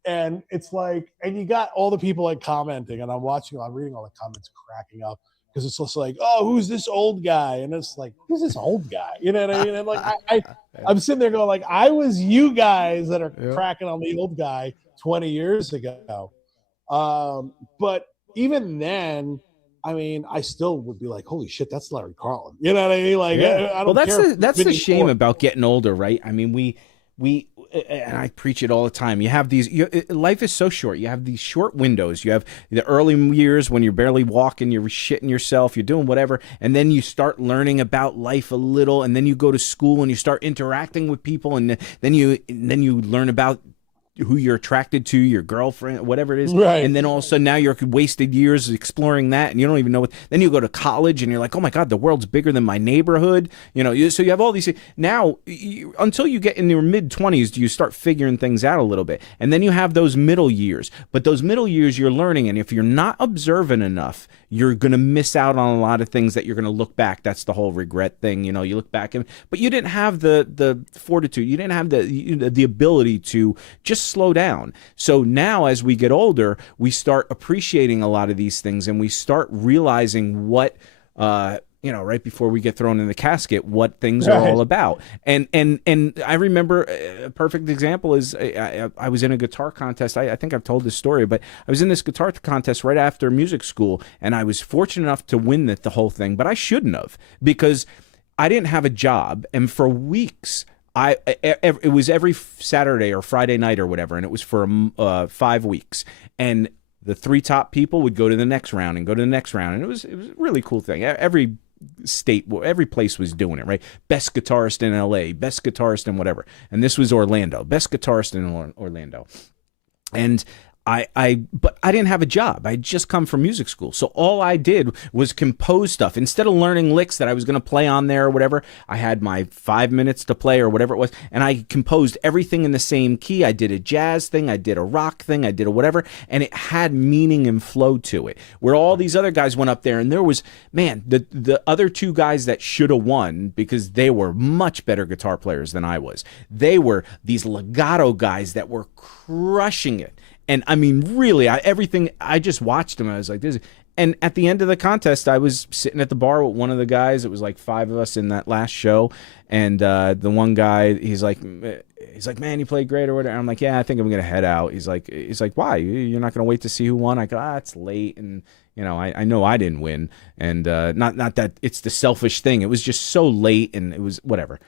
and it's like, and you got all the people like commenting, and I'm reading all the comments, cracking up, because it's just like, oh, who's this old guy? And it's like, who's this old guy? You know what I mean? And like, I'm sitting there going, like, I was you guys that are cracking on the old guy 20 years ago. But even then, I mean, I still would be like, holy shit, that's Larry Carlton. You know what I mean? Like, I don't care. That's the shame about getting older, right? I mean, we and I preach it all the time. You have these, life is so short. You have these short windows. You have the early years when you're barely walking, you're shitting yourself, you're doing whatever, and then you start learning about life a little, and then you go to school and you start interacting with people, and then you learn about who you're attracted to, your girlfriend, whatever it is. Right. And then all of a sudden now you're wasted years exploring that, and you don't even know what. Then you go to college and you're like, oh my God, the world's bigger than my neighborhood. So you have all these. Now, until you get in your mid-20s, do you start figuring things out a little bit. And then you have those middle years. But those middle years you're learning, and if you're not observant enough, you're going to miss out on a lot of things that you're going to look back. That's the whole regret thing. You look back, but you didn't have the fortitude. You didn't have the ability to just slow down. So now as we get older, we start appreciating a lot of these things, and we start realizing what, right before we get thrown in the casket, what things are all about. And I remember a perfect example is I was in a guitar contest. I think I've told this story, but I was in this guitar contest right after music school, and I was fortunate enough to win the whole thing, but I shouldn't have, because I didn't have a job, and for weeks it was every Saturday or Friday night or whatever, and it was for 5 weeks, and the 3 top people would go to the next round and go to the next round, and it was a really cool thing. Every place was doing it, right? Best guitarist in LA, best guitarist in whatever, and this was Orlando, best guitarist in Orlando, and but I didn't have a job. I'd just come from music school. So all I did was compose stuff. Instead of learning licks that I was going to play on there or whatever, I had my 5 minutes to play or whatever it was, and I composed everything in the same key. I did a jazz thing, I did a rock thing, I did a whatever, and it had meaning and flow to it. Where all these other guys went up there, and there was, man, the other 2 guys that should have won, because they were much better guitar players than I was. They were these legato guys that were crushing it. And I mean, really, I just watched them. I was like, this. And at the end of the contest, I was sitting at the bar with one of the guys. It was like 5 of us in that last show. And the one guy, he's like, man, you played great or whatever. I'm like, yeah, I think I'm going to head out. He's like, why? You're not going to wait to see who won? I go, it's late. And, I know I didn't win. And not that it's the selfish thing. It was just so late, and it was whatever.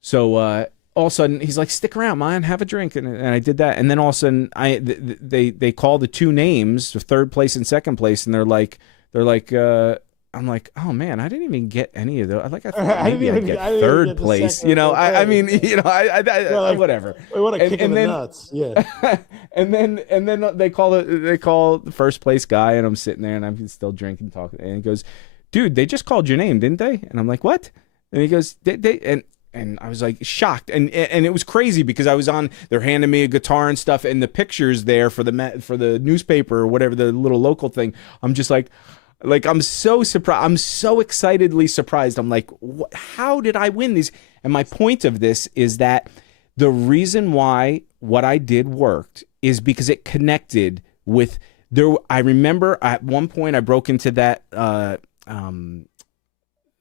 So, all of a sudden, he's like, stick around, man, have a drink. And I did that. And then all of a sudden, they call the 2 names, the 3rd place and 2nd place, and they're like, I'm like, oh man, I didn't even get any of those. I thought maybe I'd get 3rd place. I mean, whatever. What a kick in the nuts. Yeah. and then they call the 1st place guy, and I'm sitting there and I'm still drinking, talking, and he goes, dude, they just called your name, didn't they? And I'm like, what? And he goes, and I was like shocked, and it was crazy because they're handing me a guitar and stuff, and the pictures there for the newspaper or whatever, the little local thing. I'm just like I'm so surprised. I'm so excitedly surprised. I'm like, how did I win these? And my point of this is that the reason why what I did worked is because it connected with there. I remember at one point I broke into that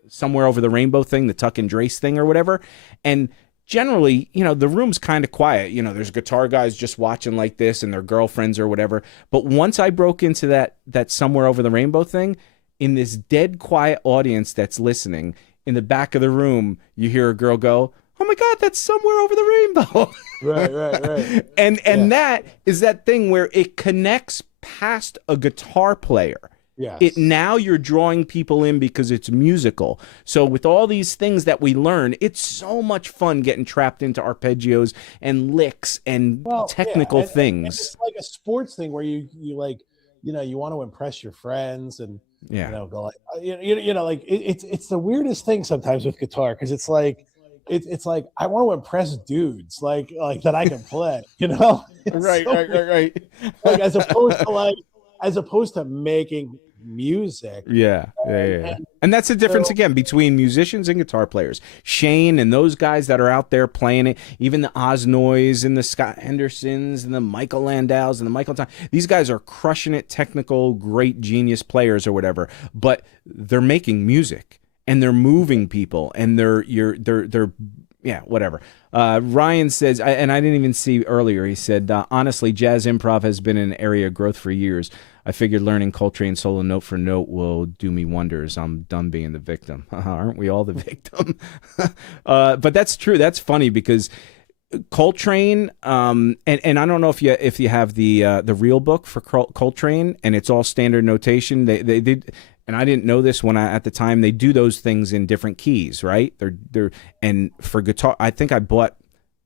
Somewhere Over the Rainbow thing, the Tuck and Drace thing or whatever. And generally, the room's kind of quiet. There's guitar guys just watching like this and their girlfriends or whatever. But once I broke into that Somewhere Over the Rainbow thing, in this dead quiet audience that's listening, in the back of the room, you hear a girl go, oh my God, that's Somewhere Over the Rainbow. Right. And that is that thing where it connects past a guitar player. Yes. Now you're drawing people in because it's musical. So with all these things that we learn, it's so much fun getting trapped into arpeggios and licks and technical things. And it's like a sports thing where you like, you want to impress your friends and go like, like it's the weirdest thing sometimes with guitar, because it's like I want to impress dudes like that I can play, Right. Like as opposed to making music. Yeah. And that's the difference again between musicians and guitar players. Shane and those guys that are out there playing it, even the Osnoys and the Scott Hendersons and the Michael Landows and the Michael Tom, these guys are crushing it, technical, great genius players or whatever, but they're making music and they're moving people and they're whatever. Ryan says, and I didn't even see earlier, he said, honestly, jazz improv has been an area of growth for years. I figured learning Coltrane solo note for note will do me wonders. I'm done being the victim. Aren't we all the victim? But that's true. That's funny because Coltrane, and I don't know if you have the real book for Coltrane, and it's all standard notation. They did. And I didn't know this at the time, they do those things in different keys, right? They're and for guitar, I think I bought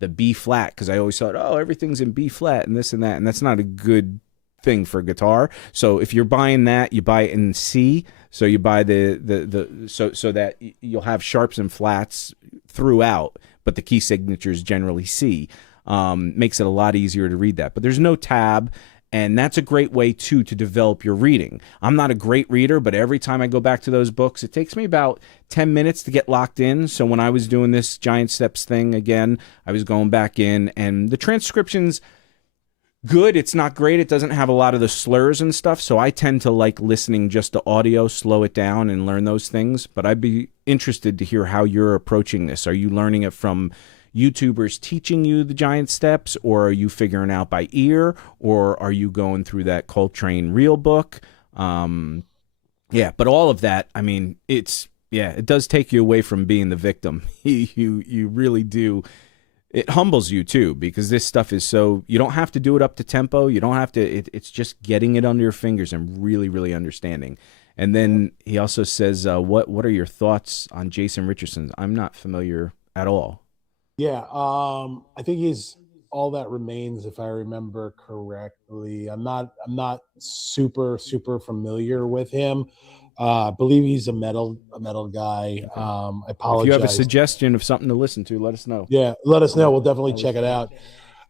B flat, because I always thought, oh, everything's in B flat and this and that, and that's not a good thing for guitar. So if you're buying that, you buy it in C. So you buy so that you'll have sharps and flats throughout, but the key signature is generally C. Makes it a lot easier to read that. But there's no tab. And that's a great way, too, to develop your reading. I'm not a great reader, but every time I go back to those books, it takes me about 10 minutes to get locked in. So when I was doing this Giant Steps thing again, I was going back in, and the transcription's good. It's not great. It doesn't have a lot of the slurs and stuff, so I tend to like listening just to audio, slow it down, and learn those things. But I'd be interested to hear how you're approaching this. Are you learning it from YouTubers teaching you the giant steps, or are you figuring out by ear, or are you going through that Coltrane Real book? Yeah, but all of that, I mean, it does take you away from being the victim. You really do. It humbles you too, because this stuff is so, you don't have to do it up to tempo. You don't have to, it's just getting it under your fingers and really, really understanding. And then he also says, what are your thoughts on Jason Richardson? I'm not familiar at all. Yeah, I think he's All That Remains, if I remember correctly. I'm not super familiar with him. I believe he's a metal guy. I apologize. If you have a suggestion of something to listen to, let us know. Yeah, let us know. We'll definitely check it out.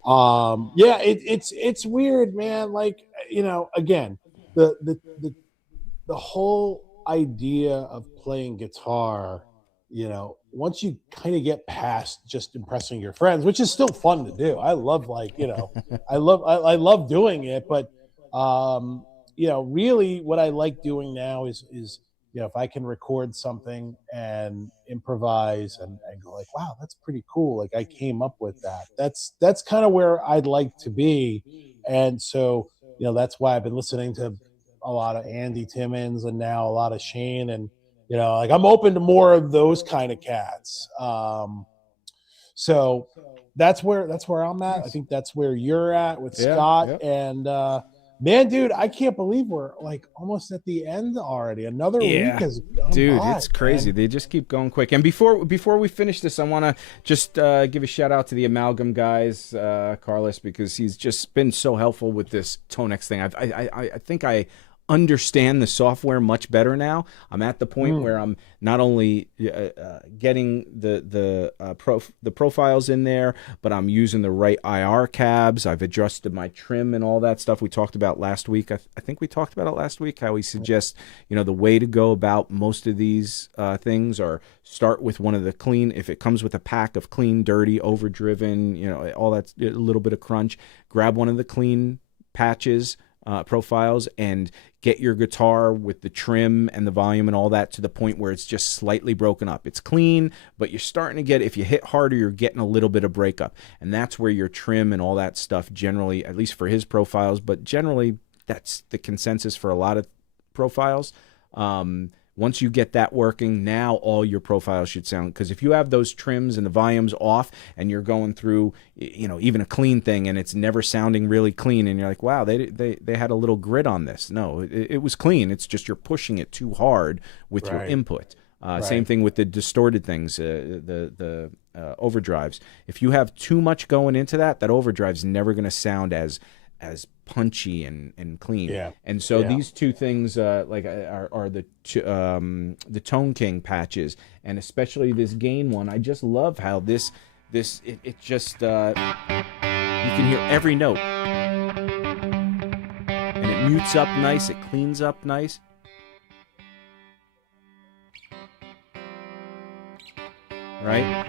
Yeah, it's weird, man. Like, you know, again, the whole idea of playing guitar, you know, once you kind of get past just impressing your friends, which is still fun to do. I love, like, you know, I love doing it, but you know, really what I like doing now is, you know, if I can record something and improvise and go like, wow, that's pretty cool. Like, I came up with that. That's kind of where I'd like to be. And so, you know, that's why I've been listening to a lot of Andy Timmons and now a lot of Shane, and, you know, like, I'm open to more of those kind of cats. So that's where I'm at. I think that's where you're at with Scott. Yep. And man, dude, I can't believe we're like almost at the end already. Another week has gone by, it's crazy. Man. They just keep going quick. And before we finish this, I want to just give a shout out to the Amalgam guys, Carlos, because he's just been so helpful with this Tonex thing. I think I understand the software much better now. I'm at the point where I'm not only getting the profiles in there, but I'm using the right IR cabs. I've adjusted my trim and all that stuff we talked about last week. I think we talked about it last week, how we suggest, you know, the way to go about most of these things are start with one of the clean, if it comes with a pack of clean, dirty, overdriven, you know, all that, a little bit of crunch, grab one of the clean patches, profiles, and get your guitar with the trim and the volume and all that to the point where it's just slightly broken up. It's clean, but you're starting to get, if you hit harder, you're getting a little bit of breakup. And that's where your trim and all that stuff generally, at least for his profiles, but generally that's the consensus for a lot of profiles. Once you get that working, now all your profiles should sound, because if you have those trims and the volumes off and you're going through, you know, even a clean thing and it's never sounding really clean and you're like, wow, they had a little grit on this. No, it was clean. It's just you're pushing it too hard with your input. Same thing with the distorted things, the overdrives. If you have too much going into that overdrive's never going to sound as punchy and clean. Yeah. And so these two things are the Tone King patches, and especially this gain one. I just love how it just you can hear every note, and it mutes up nice, it cleans up nice. Right?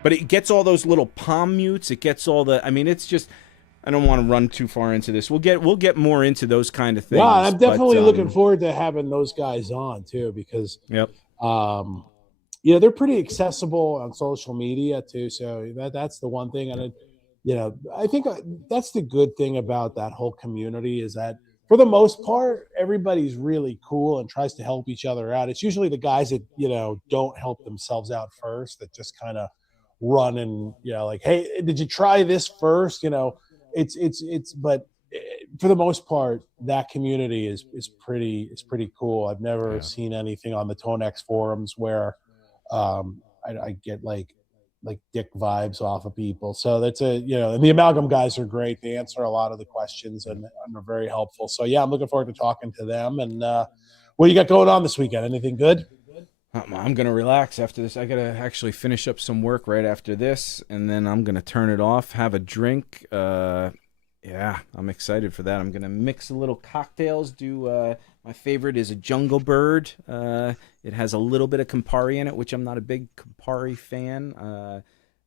But it gets all those little palm mutes. It gets all the. I mean, it's just. I don't want to run too far into this. We'll get more into those kind of things. Yeah, I'm definitely looking forward to having those guys on too, because you know, they're pretty accessible on social media too. So that's the one thing, and you know, I think that's the good thing about that whole community is that for the most part, everybody's really cool and tries to help each other out. It's usually the guys that, you know, don't help themselves out first that just kind of run and, you know, like, hey, did you try this first? You know, but for the most part, that community is pretty cool. I've never seen anything on the Tonex forums where I get like dick vibes off of people. So that's and the Amalgam guys are great. They answer a lot of the questions and are very helpful. So yeah, I'm looking forward to talking to them. And what do you got going on this weekend? Anything good? I'm going to relax after this. I got to actually finish up some work right after this, and then I'm going to turn it off, have a drink. Yeah, I'm excited for that. I'm going to mix a little cocktails. My favorite is a Jungle Bird. It has a little bit of Campari in it, which I'm not a big Campari fan.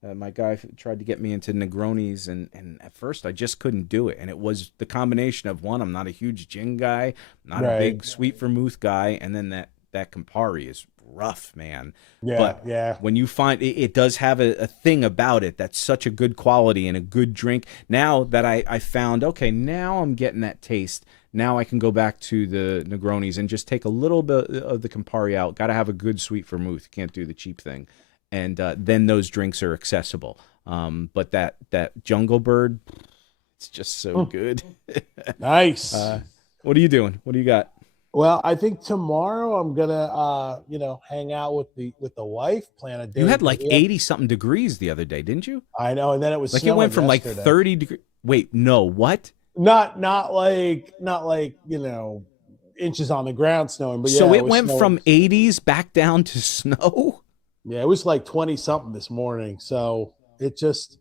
My guy tried to get me into Negronis, and at first I just couldn't do it. And it was the combination of, one, I'm not a huge gin guy, not a big sweet vermouth guy, and then that Campari is rough, man. But when you find it does have a thing about it that's such a good quality and a good drink. Now that I found, okay, now I'm getting that taste. Now I can go back to the Negronis and just take a little bit of the Campari out. Got to have a good sweet vermouth. Can't do the cheap thing. And then those drinks are accessible. But that Jungle Bird, it's just so good. Nice. What are you doing? What do you got? Well, I think tomorrow I'm gonna, hang out with the wife, plan a day. You had like 80-something degrees the other day, didn't you? I know, and then it was like it went from yesterday. like 30 degrees. Wait, no, what? Not like inches on the ground snowing, but so it went snowing. From 80s back down to snow. Yeah, it was like 20 something this morning. So it just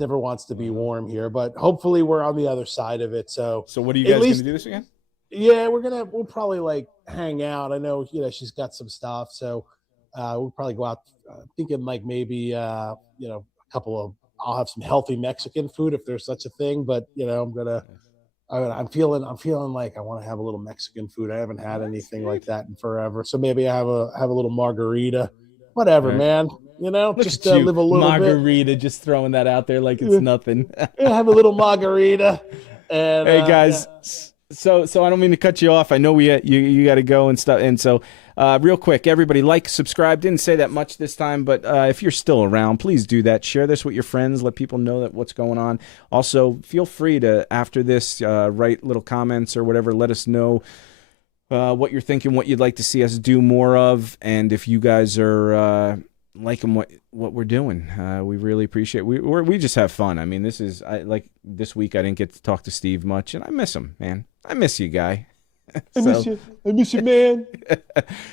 never wants to be warm here. But hopefully we're on the other side of it. So what are you guys going to do this weekend? Yeah, we'll probably like hang out. I know, she's got some stuff. So we'll probably go out thinking like maybe, a couple of, I'll have some healthy Mexican food if there's such a thing. But, I'm feeling like I want to have a little Mexican food. I haven't had anything like that in forever. So maybe I have a little margarita, whatever, man. Just live a little margarita, just throwing that out there like it's nothing. Have a little margarita. And, hey guys, so I don't mean to cut you off. I know you got to go and stuff. And so real quick, everybody like, subscribe. Didn't say that much this time, but if you're still around, please do that. Share this with your friends. Let people know that what's going on. Also, feel free to, after this, write little comments or whatever. Let us know what you're thinking, what you'd like to see us do more of. And if you guys are liking what we're doing, we really appreciate it. We just have fun. I mean, this this week I didn't get to talk to Steve much, and I miss him, man. I miss you, guy. I miss you, man.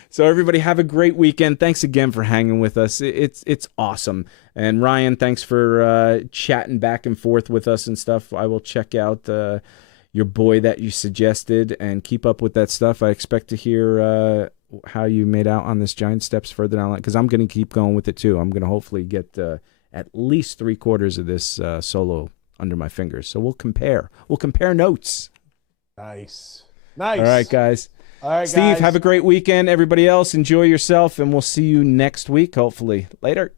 So everybody have a great weekend. Thanks again for hanging with us. It's awesome. And Ryan, thanks for chatting back and forth with us and stuff. I will check out your boy that you suggested and keep up with that stuff. I expect to hear how you made out on this Giant Steps further down, because I'm going to keep going with it too. I'm going to hopefully get at least 3/4 of this solo under my fingers. So we'll compare notes. Nice. All right, guys. Steve, guys. have a great weekend. Everybody else, enjoy yourself, and we'll see you next week, hopefully. Later.